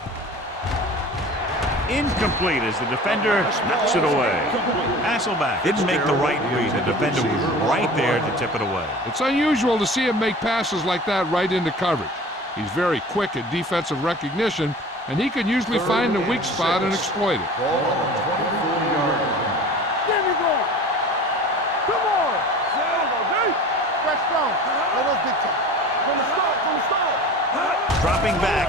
Incomplete as the defender knocks it away. Hasselback didn't make the right read. The defender was right there to tip it away. It's unusual to see him make passes like that right into coverage. He's very quick at defensive recognition, and he can usually find the weak spot and exploit it. Ball on the 24-yard line. Give me going. Come on. Fresh stone. Let us big time. From the start. Dropping back.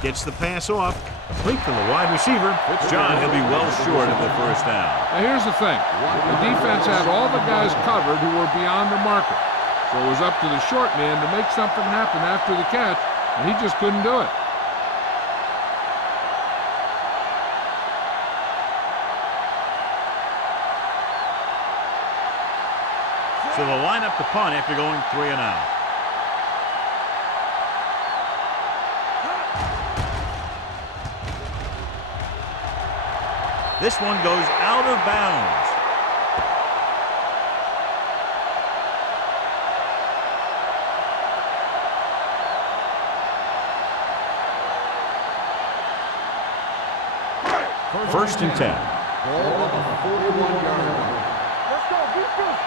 Gets the pass off. Complete to the wide receiver. John, he'll be well short of the first down. Now here's the thing. The defense had all the guys covered who were beyond the marker. So it was up to the short man to make something happen after the catch, and he just couldn't do it. So they'll line up the punt after going 3 and out. This one goes out of bounds. First and 10. Ball on the 41-yard line. Let's go. Defense.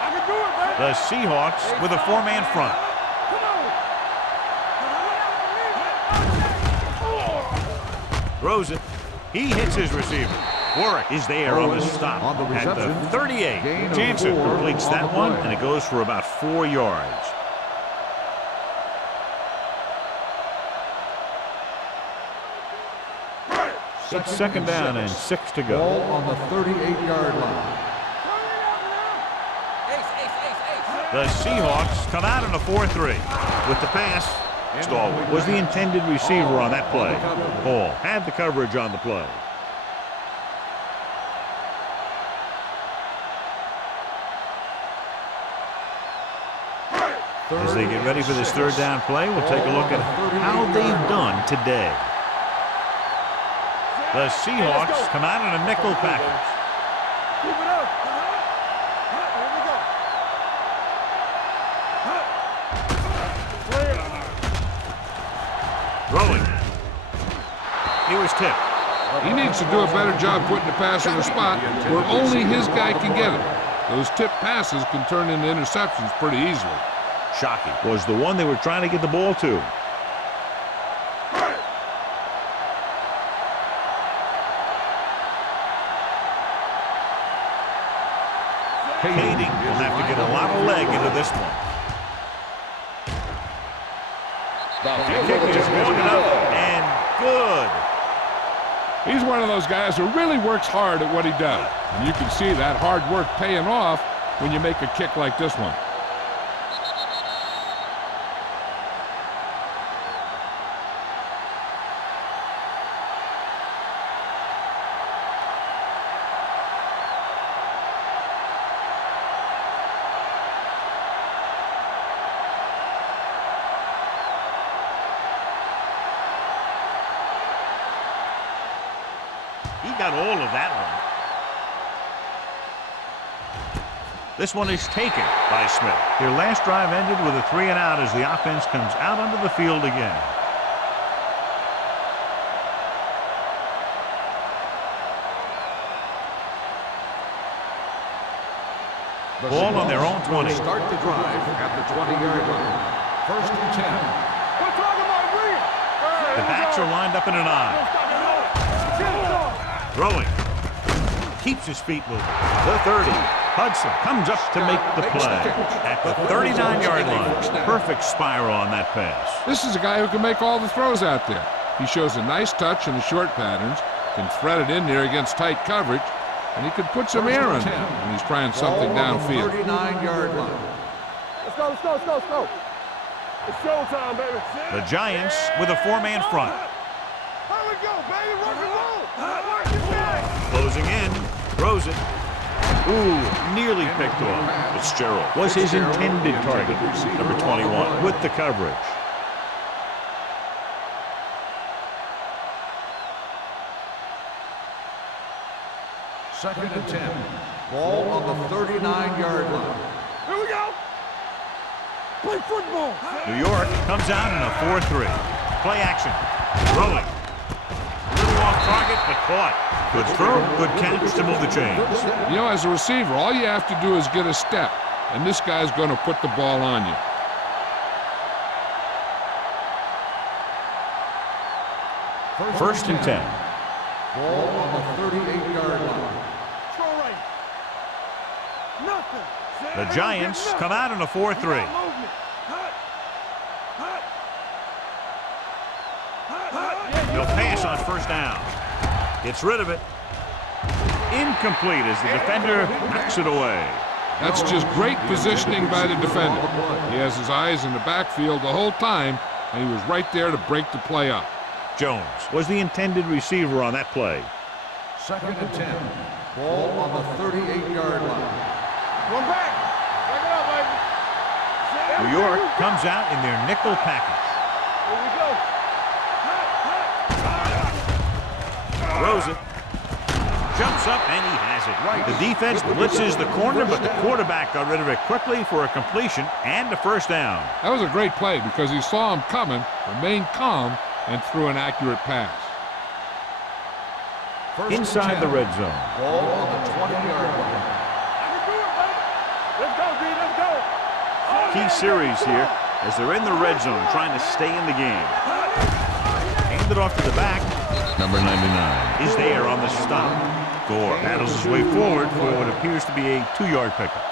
I can do it, man. The Seahawks with a 4-man front. Come on. Throws it. He hits his receiver. Warwick is there on the stop On the at the reception. 38. Gain of Jansen 4 completes on that the one, play. and it goes for about 4 yards. It's second down and 6 to go. Ball on the 38-yard line. The Seahawks come out in a 4-3 with the pass. Stallworth was the intended receiver on that play. Hall had the coverage on the play. As they get ready for this third down play, we'll take a look at how they've done today. The Seahawks come out in a nickel package. Keep it up. Here we go. Throwing. He was tipped. He needs to do a better job putting the pass in a spot where only his guy can get it. Those tipped passes can turn into interceptions pretty easily. Shockey was the one they were trying to get the ball to. Kading will have to get a lot of leg into this one. The kick is long enough and good. He's one of those guys who really works hard at what he does. And you can see that hard work paying off when you make a kick like this one. He got all of that one. This one is taken by Smith. Their last drive ended with a 3 and out as the offense comes out onto the field again. Ball on their own 20. Start the drive at the 20-yard line. First and 10. We're talking about real. The backs are lined up in an eye. Throwing. Keeps his feet moving. The 30. Hudson comes up to make the play at the 39-yard line. Perfect spiral on that pass. This is a guy who can make all the throws out there. He shows a nice touch in the short patterns, can thread it in there against tight coverage, and he can put some air in it when he's trying something downfield. 39-yard line. Let's go, let's go, let's go, let's go. It's showtime, baby. The Giants with a four-man front. Here we go, baby. Rock and roll. Work it back. Closing in. Throws it. Ooh, nearly picked off. Fitzgerald was his intended target. Number 21 with the coverage. Second and 10. Ball on the 39-yard line. Here we go. Play football. New York comes out in a 4-3. Play action. Throwing. A little off target, but caught. Good throw, good catch to move the chains. You know, as a receiver, all you have to do is get a step, and this guy's going to put the ball on you. First and 10. Ball on the 38-yard line. Throw right. Nothing. The Giants come out in a 4-3. Movement. He'll pass on first down. Gets rid of it. Incomplete as the defender knocks it away. That's just great positioning by the defender. He has his eyes in the backfield the whole time, and he was right there to break the play up. Jones was the intended receiver on that play. Second and 10. Ball on the 38-yard line. One back. Back it up, baby. New York comes out in their nickel package. Here we go. Throws it. Jumps up, and he has it. The defense blitzes the corner, but the quarterback got rid of it quickly for a completion and a first down. That was a great play because he saw him coming, remained calm, and threw an accurate pass. Inside the red zone. Ball on the 20-yard line. I can do it, baby. Let's go, D. Let's go. Key series here as they're in the red zone trying to stay in the game. Handed off to the back. Number 99 is there on the stop. Gore battles his way forward for what appears to be a 2-yard pickup.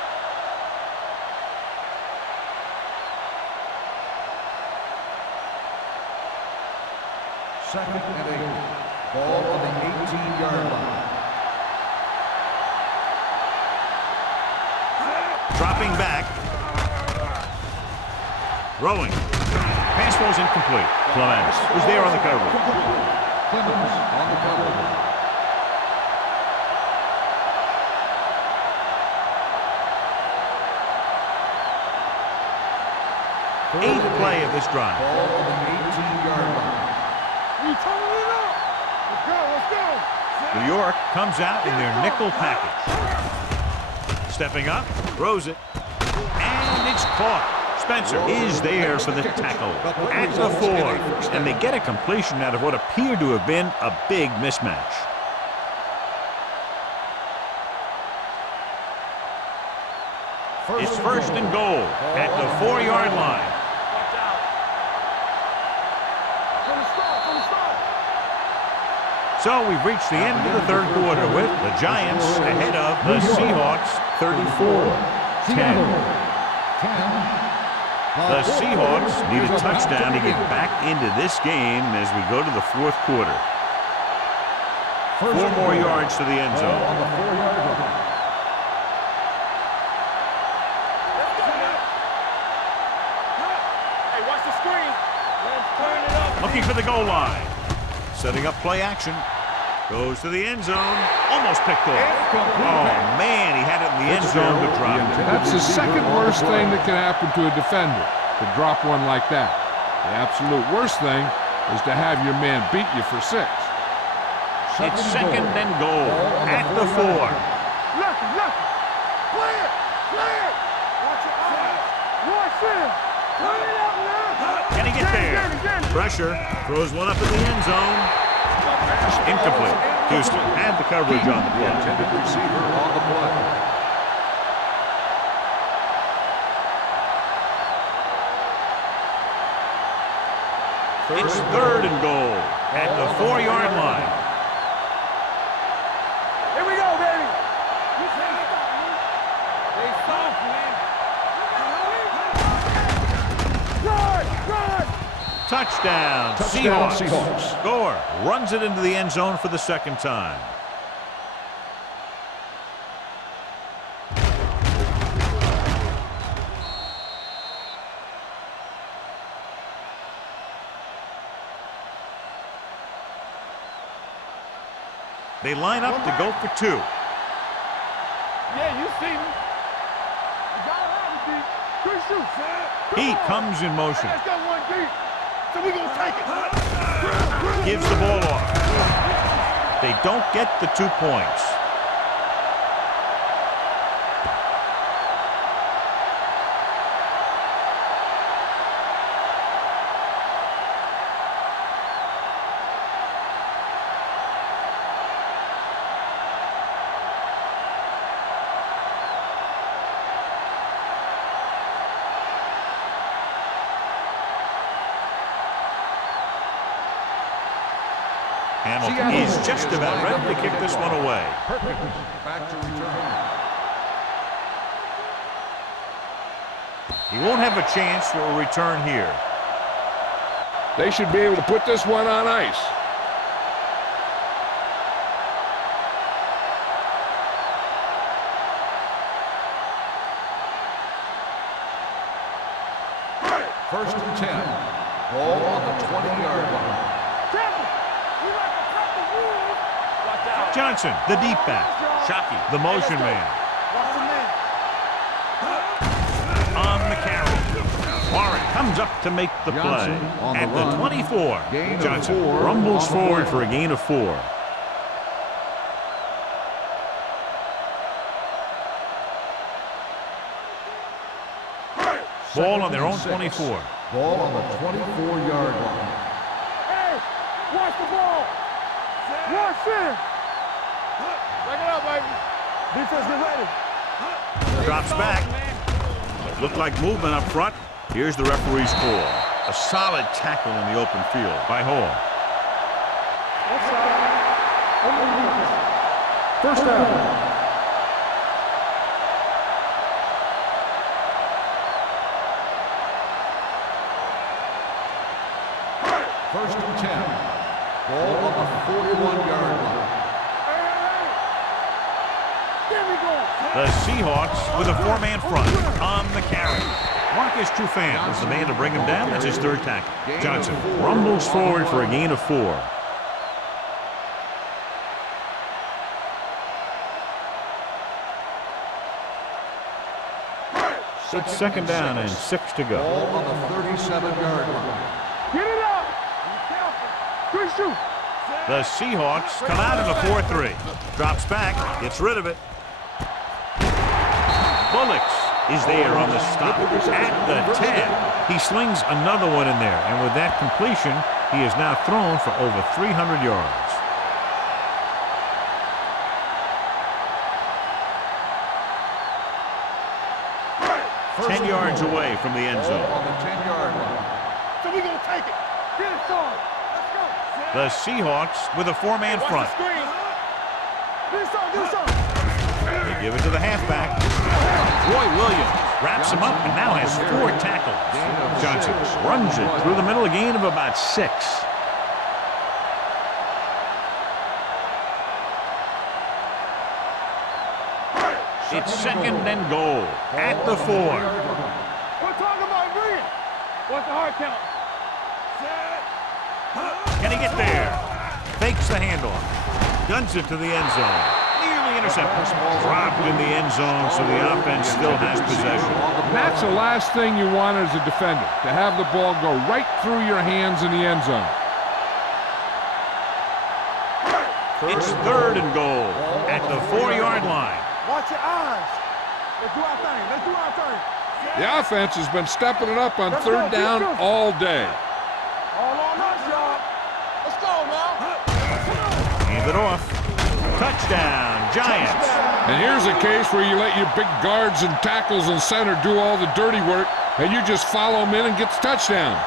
Second and 8. Ball on the 18-yard line. Dropping back. Throwing. Pass ball's incomplete. Clemens was there on the coverage. Clemens on the cover. Eighth play of this drive. Ball on the 18-yard line. We turning it up. Let's go, let's go. New York comes out in their nickel package. Stepping up, throws it, and it's caught. Spencer is there for the tackle at the 4, and they get a completion out of what appeared to have been a big mismatch. It's first and goal at the 4-yard line. Watch out. From the start, from the start. So we've reached the end of the third quarter with the Giants ahead of the Seahawks 34-10. The Seahawks need a touchdown to get back into this game as we go to the fourth quarter. 4 more yards to the end zone. On the 4-yard line. Hey, watch the screen. Let's turn it up. Looking for the goal line. Setting up play action. Goes to the end zone. Almost picked off. Oh, man, he had it in the end zone but dropped it. That's the second worst thing that can happen to a defender, to drop one like that. The absolute worst thing is to have your man beat you for 6. It's second and goal at the 4. Lucky, lucky. Play it, play it. Watch your eyes. Watch him. Turn it up now. Can he get there? Pressure. Throws one up in the end zone. Incomplete. Houston had the coverage on the play. Intended receiver on the play. It's third and goal at the 4-yard line. Here we go, baby. They soft, man. Run, run. Touchdown, Seahawks. Score. Runs it into the end zone for the second time. They line up to go for 2. Yeah, you see me. You gotta have it, D. Good shoot, son. He comes in motion. Let's go one deep. So we gonna take it. Gives the ball off. They don't get the 2 points. Hamilton is just about ready to kick this one away. Back to return. He won't have a chance for a return here. They should be able to put this one on ice. First and 10. Ball on the 20-yard line. Johnson, the deep back. Shockey, the motion man. On the carry. Warren comes up to make the play. At the 24, Johnson rumbles forward for a gain of 4. Ball on their own 24. Ball on the 24-yard line. Hey, watch the ball. Watch it. Break it up, baby. Defense, get ready. Drops back. Looked like movement up front. Here's the referee's call. A solid tackle in the open field by Hall. First down. First and 10. Ball on the 41-yard line. There we go. The Seahawks with a 4-man front on the carry. Marcus Trufant is the man to bring him down. That's his 3rd tackle. Johnson rumbles forward for a gain of 4. It's second down and 6 to go. Ball on the 37-yard line. Get it up. Good shoot. The Seahawks come out in a 4-3. Drops back, gets rid of it. Bullocks is there on the stop at the 10. He slings another one in there, and with that completion, he has now thrown for over 300 yards. First 10 yards away from the end zone. on the 10-yard line. So we gonna take it. Get it, son. Let's go. The Seahawks with a 4-man front. Screen. Do something. They give it to the halfback. Roy Williams wraps him up and now has 4 tackles. Johnson runs it through the middle, a gain of about 6. It's second and goal at the 4. We're talking about green. What's the hard count? Can he get there? Fakes the handoff. Guns it to the end zone. Nearly intercepted. Dropped in the end zone, so the offense still has possession. And that's the last thing you want as a defender, to have the ball go right through your hands in the end zone. It's third and goal at the 4-yard line. Watch your eyes. Let's do our thing. The offense has been stepping it up on 3rd down all day. All on us, y'all. Let's go, man. Hand it off. Touchdown, Giants. And here's a case where you let your big guards and tackles and center do all the dirty work, and you just follow them in and get the touchdown.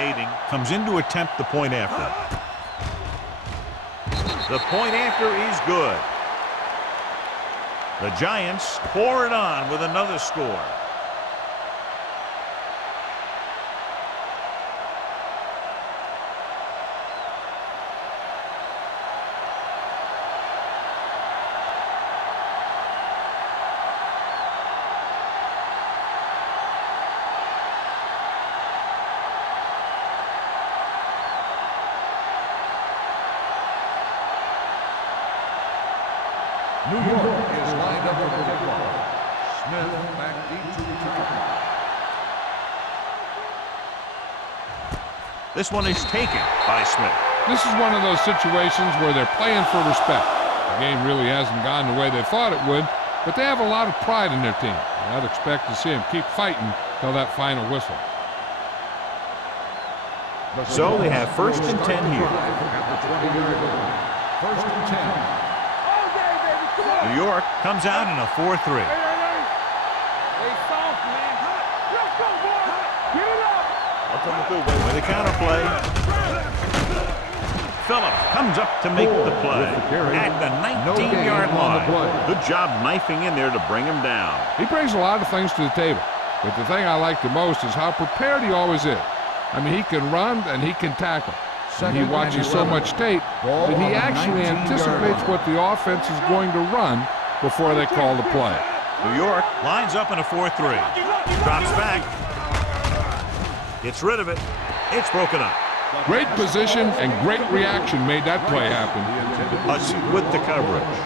hesitating, comes in to attempt the point after. The point after is good. The Giants pour it on with another score. New York is lined up for the kickoff. Smith back deep to the kickoff. This one is taken by Smith. This is one of those situations where they're playing for respect. The game really hasn't gone the way they thought it would, but they have a lot of pride in their team. I'd expect to see them keep fighting till that final whistle. So they have 1st and 10 here. At the 20-yard line. 1st and 10. New York comes out in a 4-3. Hey, soft, man. Let's go, boy. Get it up. I'm coming through, baby. With a counter play. Phillips comes up to make the play at the 19-yard line. Good job knifing in there to bring him down. He brings a lot of things to the table, but the thing I like the most is how prepared he always is. I mean, he can run and he can tackle. And he watches so much tape that he actually anticipates what the offense is going to run before they call the play. New York lines up in a 4-3. Drops back. Gets rid of it. It's broken up. Great position and great reaction made that play happen. Huss with the coverage.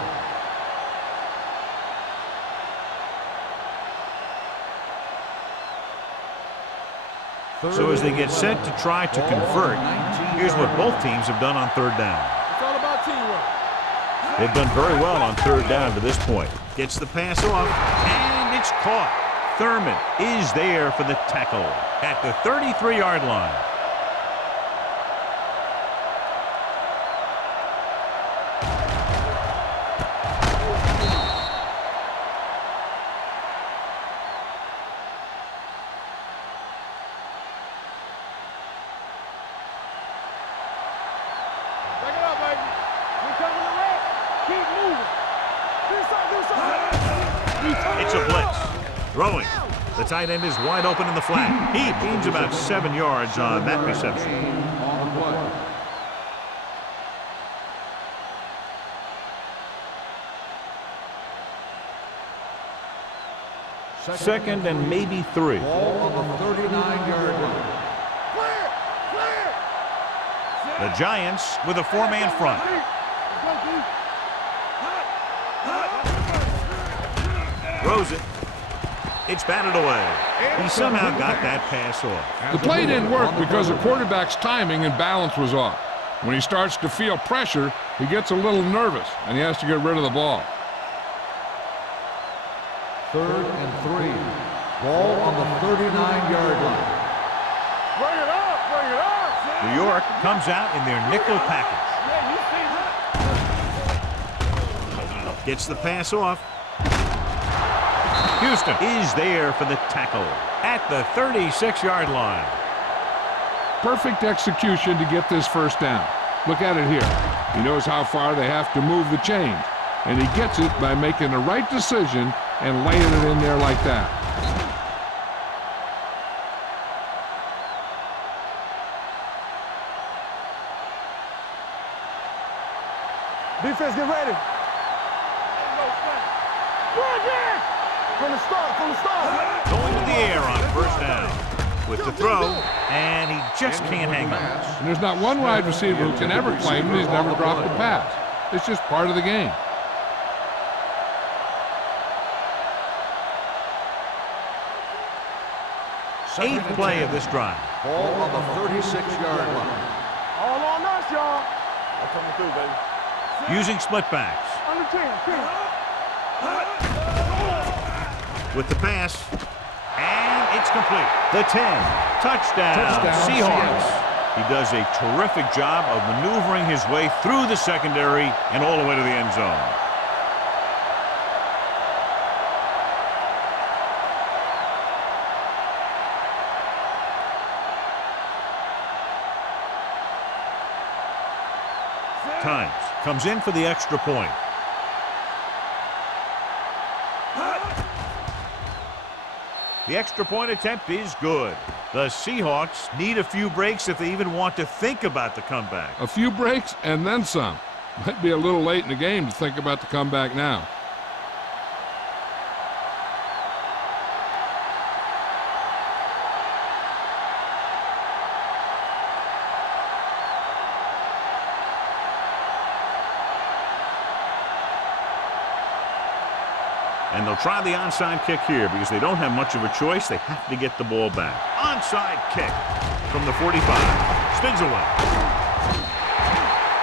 So as they get set to try to convert, here's what both teams have done on 3rd down. It's all about teamwork. They've done very well on 3rd down to this point. Gets the pass off, and it's caught. Thurman is there for the tackle at the 33-yard line. Back it up, baby. We coming around. Keep moving. Do something. It's a blitz. Throwing. The tight end is wide open in the flat. He gains about 7 yards on that reception. On the play. Second and maybe 3. Ball on the 39-yard line. Clear. Clear. The Giants with a 4-man front. Throws it. It's batted away. He somehow got that pass off. The play didn't work because the quarterback's timing and balance was off. When he starts to feel pressure, he gets a little nervous, and he has to get rid of the ball. 3rd and 3. Ball on the 39-yard line. Bring it up. Bring it up. New York comes out in their nickel package. Yeah, you see. Gets the pass off. Houston is there for the tackle at the 36-yard line. Perfect execution to get this 1st down. Look at it here. He knows how far they have to move the chains, and he gets it by making the right decision and laying it in there like that. Defense, get ready. From the start, Going to the air on 1st down with the throw, and he just can't hang on. And there's not one wide receiver who can ever claim that he's never dropped a pass. It's just part of the game. Eighth play of this drive. Ball on the 36-yard line. All on us, y'all. I'm coming through, baby. Using split backs. Under 10. With the pass, and it's complete. The 10. Touchdown, Seahawks. He does a terrific job of maneuvering his way through the secondary and all the way to the end zone. comes in for the extra point. The extra point attempt is good. The Seahawks need a few breaks if they even want to think about the comeback. A few breaks and then some. Might be a little late in the game to think about the comeback now. And they'll try the onside kick here because they don't have much of a choice. They have to get the ball back. Onside kick from the 45. Spins away.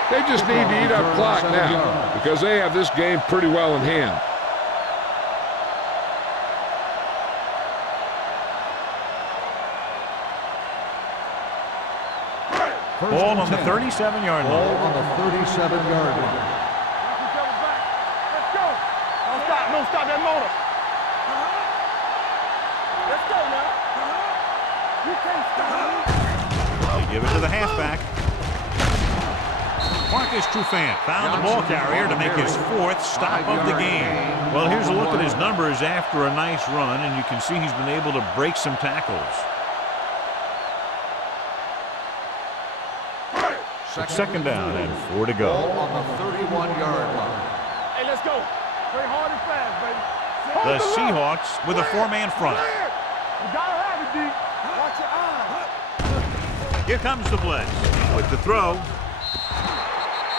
They just need to eat up clock now because they have this game pretty well in hand. Ball on the 37-yard line. Ball on the 37-yard line. Don't stop that motor. Let's go now. You can't stop. They give it to the halfback. Marcus Trufant found the ball carrier to make his 4th stop of the game. Well, here's a look at his numbers after a nice run, and you can see he's been able to break some tackles. Second down and 4 to go. Ball on the 31-yard line. Hey, let's go. Play hard and fast, baby. The Seahawks with a 4-man front. You gotta have it, D. Watch your eyes. Here comes the blitz with the throw.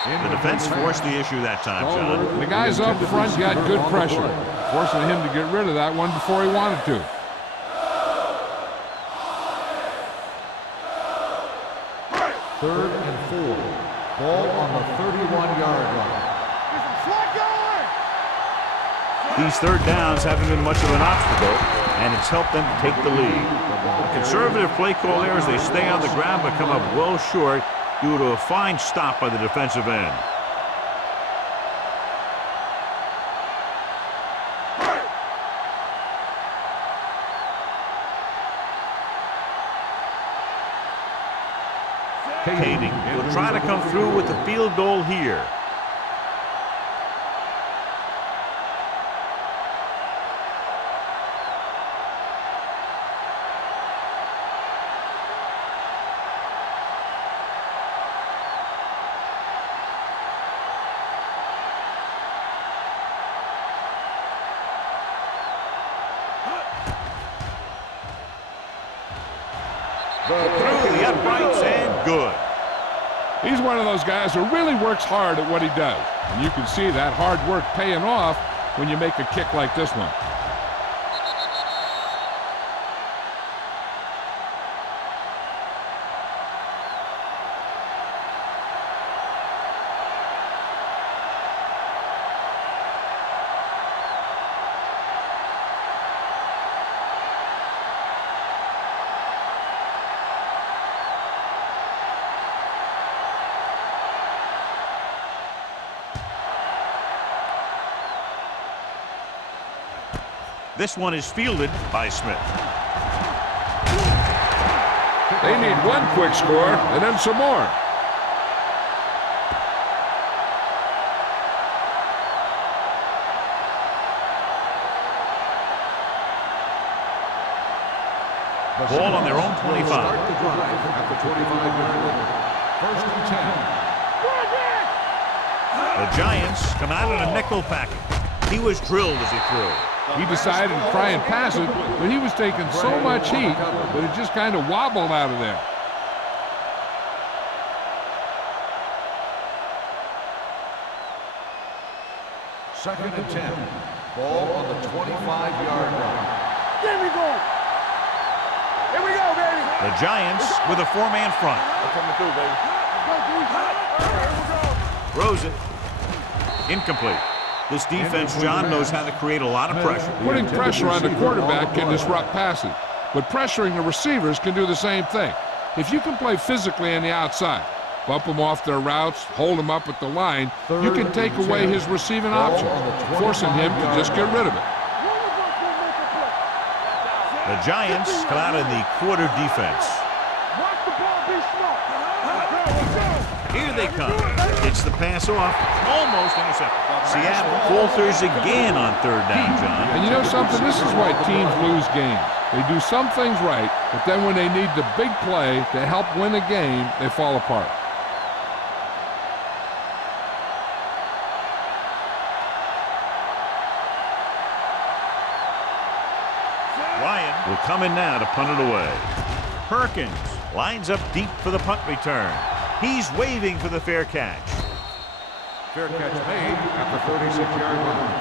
The defense forced the issue that time, John. The guys up front got good pressure, forcing him to get rid of that one before he wanted to. Third and 4. Ball on the 31-yard line. These third downs haven't been much of an obstacle, and it's helped them to take the lead. The conservative play call there as they stay on the ground but come up well short due to a fine stop by the defensive end. Kading will try to come through with the field goal here. Through the uprights and good. He's one of those guys who really works hard at what he does. And you can see that hard work paying off when you make a kick like this one. This one is fielded by Smith. They need one quick score and then some more. Ball on their own 25. Start the drive at the 25-yard line. First and 10. The Giants come out in a nickel package. He was drilled as he threw. He decided to try and pass it, but he was taking so much heat that it just kind of wobbled out of there. Second and 10. Ball on the 25-yard line. There we go. Here we go, baby. The Giants with a 4-man front. I'm coming through, baby. Throws it. Incomplete. This defense, John, knows how to create a lot of pressure. Putting pressure on the quarterback can disrupt passing, but pressuring the receivers can do the same thing. If you can play physically on the outside, bump them off their routes, hold them up at the line, you can take away his receiving options, forcing him to just get rid of it. The Giants come out in the quarter defense. Watch the ball be smart. Here they come. The Gets the pass off. Almost intercepted. Seattle falters again on third down, John. And you know something? This is why teams lose games. They do some things right, but then when they need the big play to help win a game, they fall apart. Ryan will come in now to punt it away. Perkins lines up deep for the punt return. He's waving for the fair catch. Fair catch made at the 36-yard line.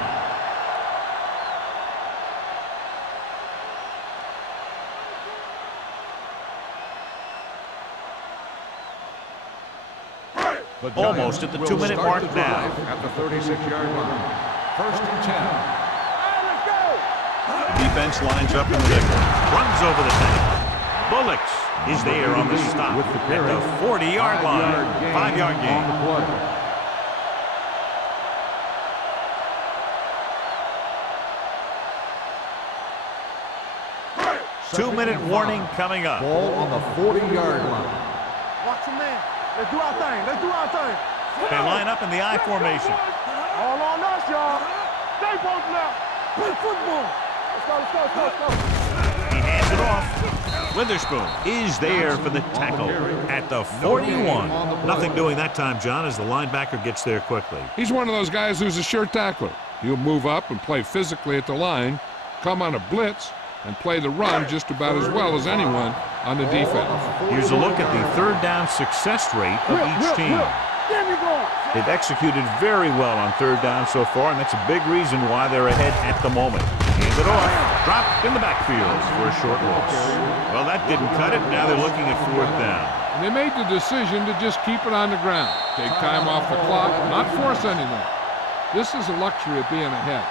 Almost at the 2-minute mark now. At the 36-yard line. 1st and 10. Defense lines up in the nickel. Runs over the tackle. Bullocks is there on the stop at the 40-yard line. 5-yard gain. On the play. 2-minute warning coming up. Ball on the 40-yard line. Watch the man. Let's do our thing. Let's do our thing. They line up in the I formation. All on us, y'all. Stay posted up. Play football. Let's go, let's go, let's go, let's go. He hands it off. Witherspoon is there for the tackle at the 41. Nothing doing that time, John, as the linebacker gets there quickly. He's one of those guys who's a sure tackler. He'll move up and play physically at the line, come on a blitz, and play the run just about as well as anyone on the defense. Here's a look at the third down success rate of each team. They've executed very well on third down so far, and that's a big reason why they're ahead at the moment. Hands it off. Dropped in the backfield for a short loss. Well, that didn't cut it. Now they're looking at 4th down. And they made the decision to just keep it on the ground. Take time off the clock, not force anything. This is a luxury of being ahead.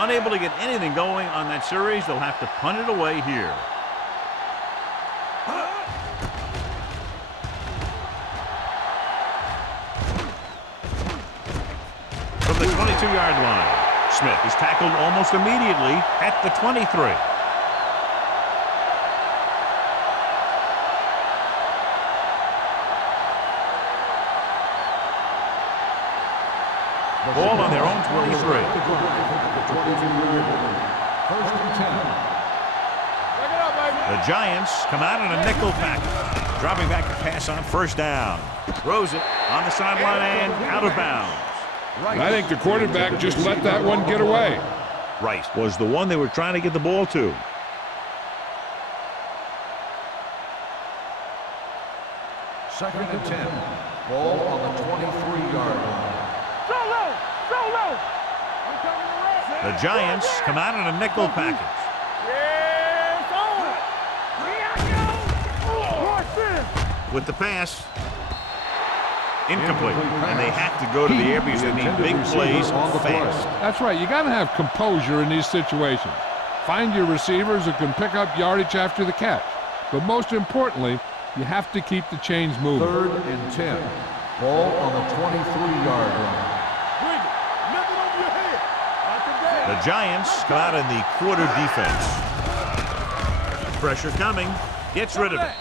Unable to get anything going on that series, they'll have to punt it away here. From the 22-yard line, Smith is tackled almost immediately at the 23. Ball on their own 23. 1st and 10. The Giants come out in a nickel package. Dropping back to pass on 1st down. Throws it on the sideline and out of bounds. I think the quarterback just let that one get away. Rice was the one they were trying to get the ball to. Second and 10. Ball on the 23-yard line. The Giants come out in a nickel package. With the pass, incomplete. And they have to go to the air because they need big plays fast. That's right. You got to have composure in these situations. Find your receivers who can pick up yardage after the catch. But most importantly, you have to keep the chains moving. 3rd and 10. Ball on the 23-yard line. The Giants come out in the quarter defense. Pressure coming. Gets rid of it.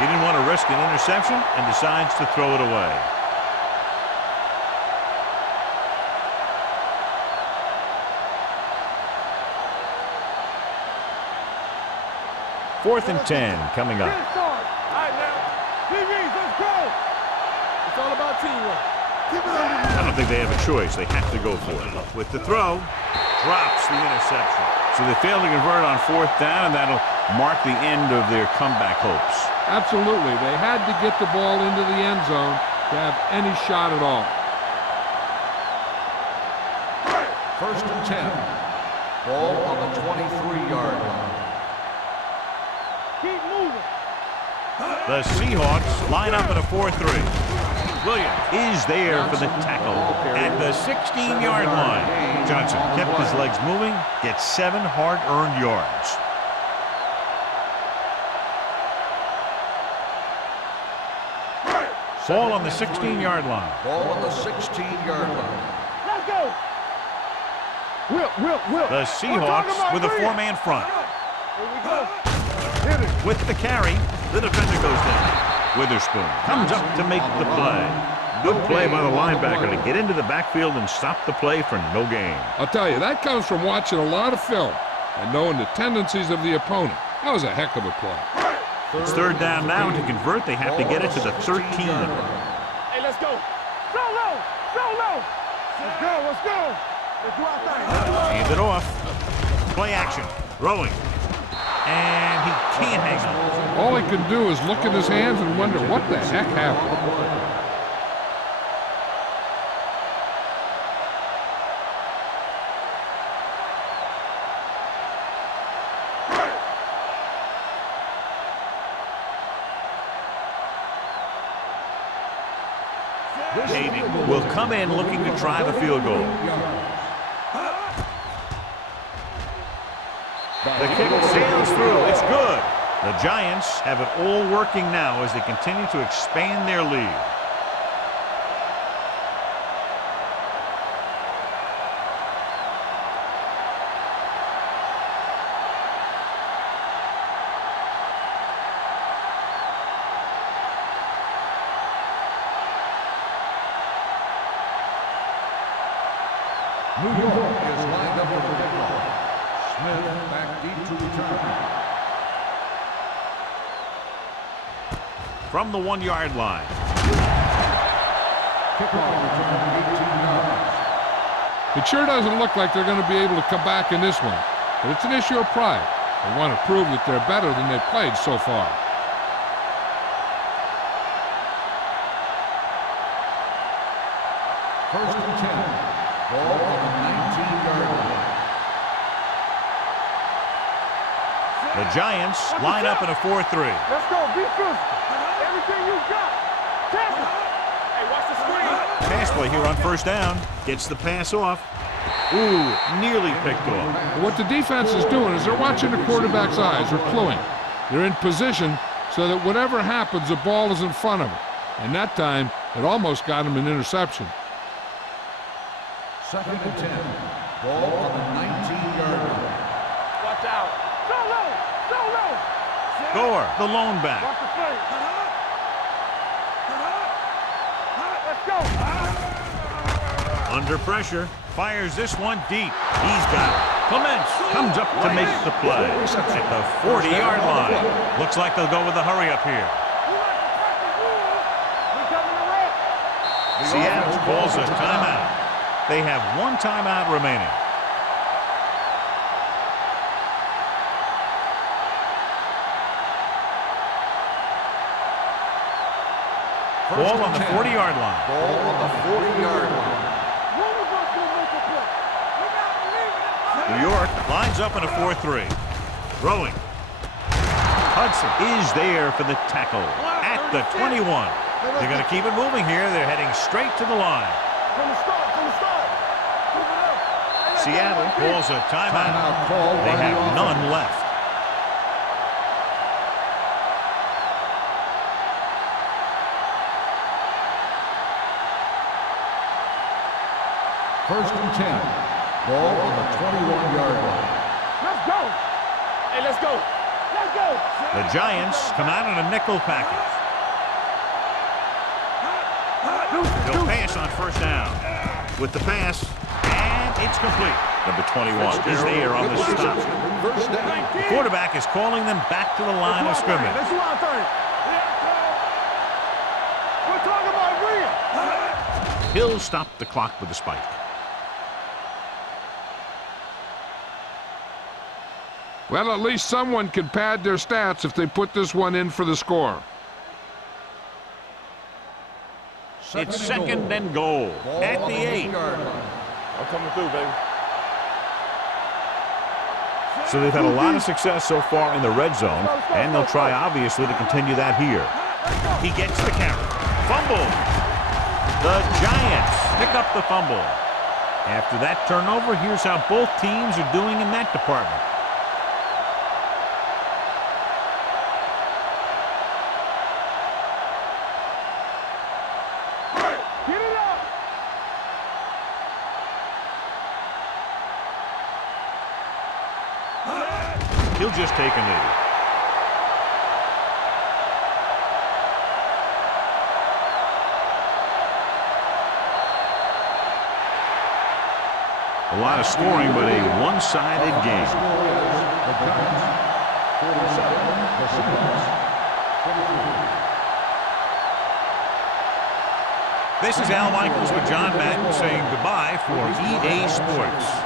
He didn't want to risk an interception and decides to throw it away. Fourth and 10 coming up. All right, now. DBs, let's go. It's all about teamwork. I don't think they have a choice. They have to go for it. With the throw, drops the interception. So they fail to convert on 4th down, and that'll mark the end of their comeback hopes. Absolutely. They had to get the ball into the end zone to have any shot at all. 1st and 10. Ball on the 23-yard line. Keep moving. The Seahawks line up at a 4-3. Williams is there for the tackle at the 16-yard line. Johnson kept his legs moving, gets 7 hard-earned yards. Ball on the 16-yard line. Ball on the 16-yard line. Let's go. Will. The Seahawks with a four-man front. Here we go. Hit it. With the carry, the defender goes down. Witherspoon comes up to make the play. Good play by the linebacker to get into the backfield and stop the play for no gain. I'll tell you, that comes from watching a lot of film and knowing the tendencies of the opponent. That was a heck of a play. It's third down now. To convert, they have to get it to the 13. Hey, let's go. So low. Let's go. Let's do our thing. Hand it off. Play action. Throwing. And he can't hang on. All he can do is look at his hands and wonder what the heck happened. Hayden will come in looking to try the field goal. The kick sails through. It's good. The Giants have it all working now as they continue to expand their lead. New York is lined up for the kickoff. Smith back deep to return. From the 1-yard line. Kickoff return 18 yards. It sure doesn't look like they're going to be able to come back in this one, but it's an issue of pride. They want to prove that they're better than they've played so far. First and 10. Ball on the 19-yard line. The Giants line up in a 4-3. Let's go. Be physical. Everything you got. Tackle. Hey, watch the screen. Pass play here on first down. Gets the pass off. Ooh, nearly picked off. What the defense is doing is they're watching the quarterback's eyes. They're cluing. They're in position so that whatever happens, the ball is in front of them. And that time, it almost got him an interception. Second and 10. Ball on the 19-yard line. Watch out. So low. Gore, the lone back. Watch the play. Let's go. Under pressure, fires this one deep. He's got it. Clements comes up to make the play at the 40-yard line. Looks like they'll go with a hurry up here. Seattle calls a timeout. They have one timeout remaining. Ball on the 40-yard line. Ball on the 40-yard line. New York lines up in a 4-3. Throwing. Hudson is there for the tackle at the 21. They're going to keep it moving here. They're heading straight to the line. From the start. Seattle calls a timeout. They have none left. First and 10. Ball on the 21-yard line. Let's go. Hey, let's go. The Giants come out in a nickel package. They'll pass on first down. With the pass, and it's complete. Number 21 is there on the stop. First down. The quarterback is calling them back to the line of scrimmage. Let's do our thing. We're talking about real. He'll stop the clock with a spike. Well, at least someone can pad their stats if they put this one in for the score. It's second and goal at the 8. I'm coming through, baby. So they've had a lot of success so far in the red zone, and they'll try, obviously, to continue that here. He gets the carry. Fumble. The Giants pick up the fumble. After that turnover, here's how both teams are doing in that department. He'll just take a knee. A lot of scoring, but a one-sided game. The Giants, 47, the Seahawks, 23. This is Al Michaels with John Madden saying goodbye for EA Sports.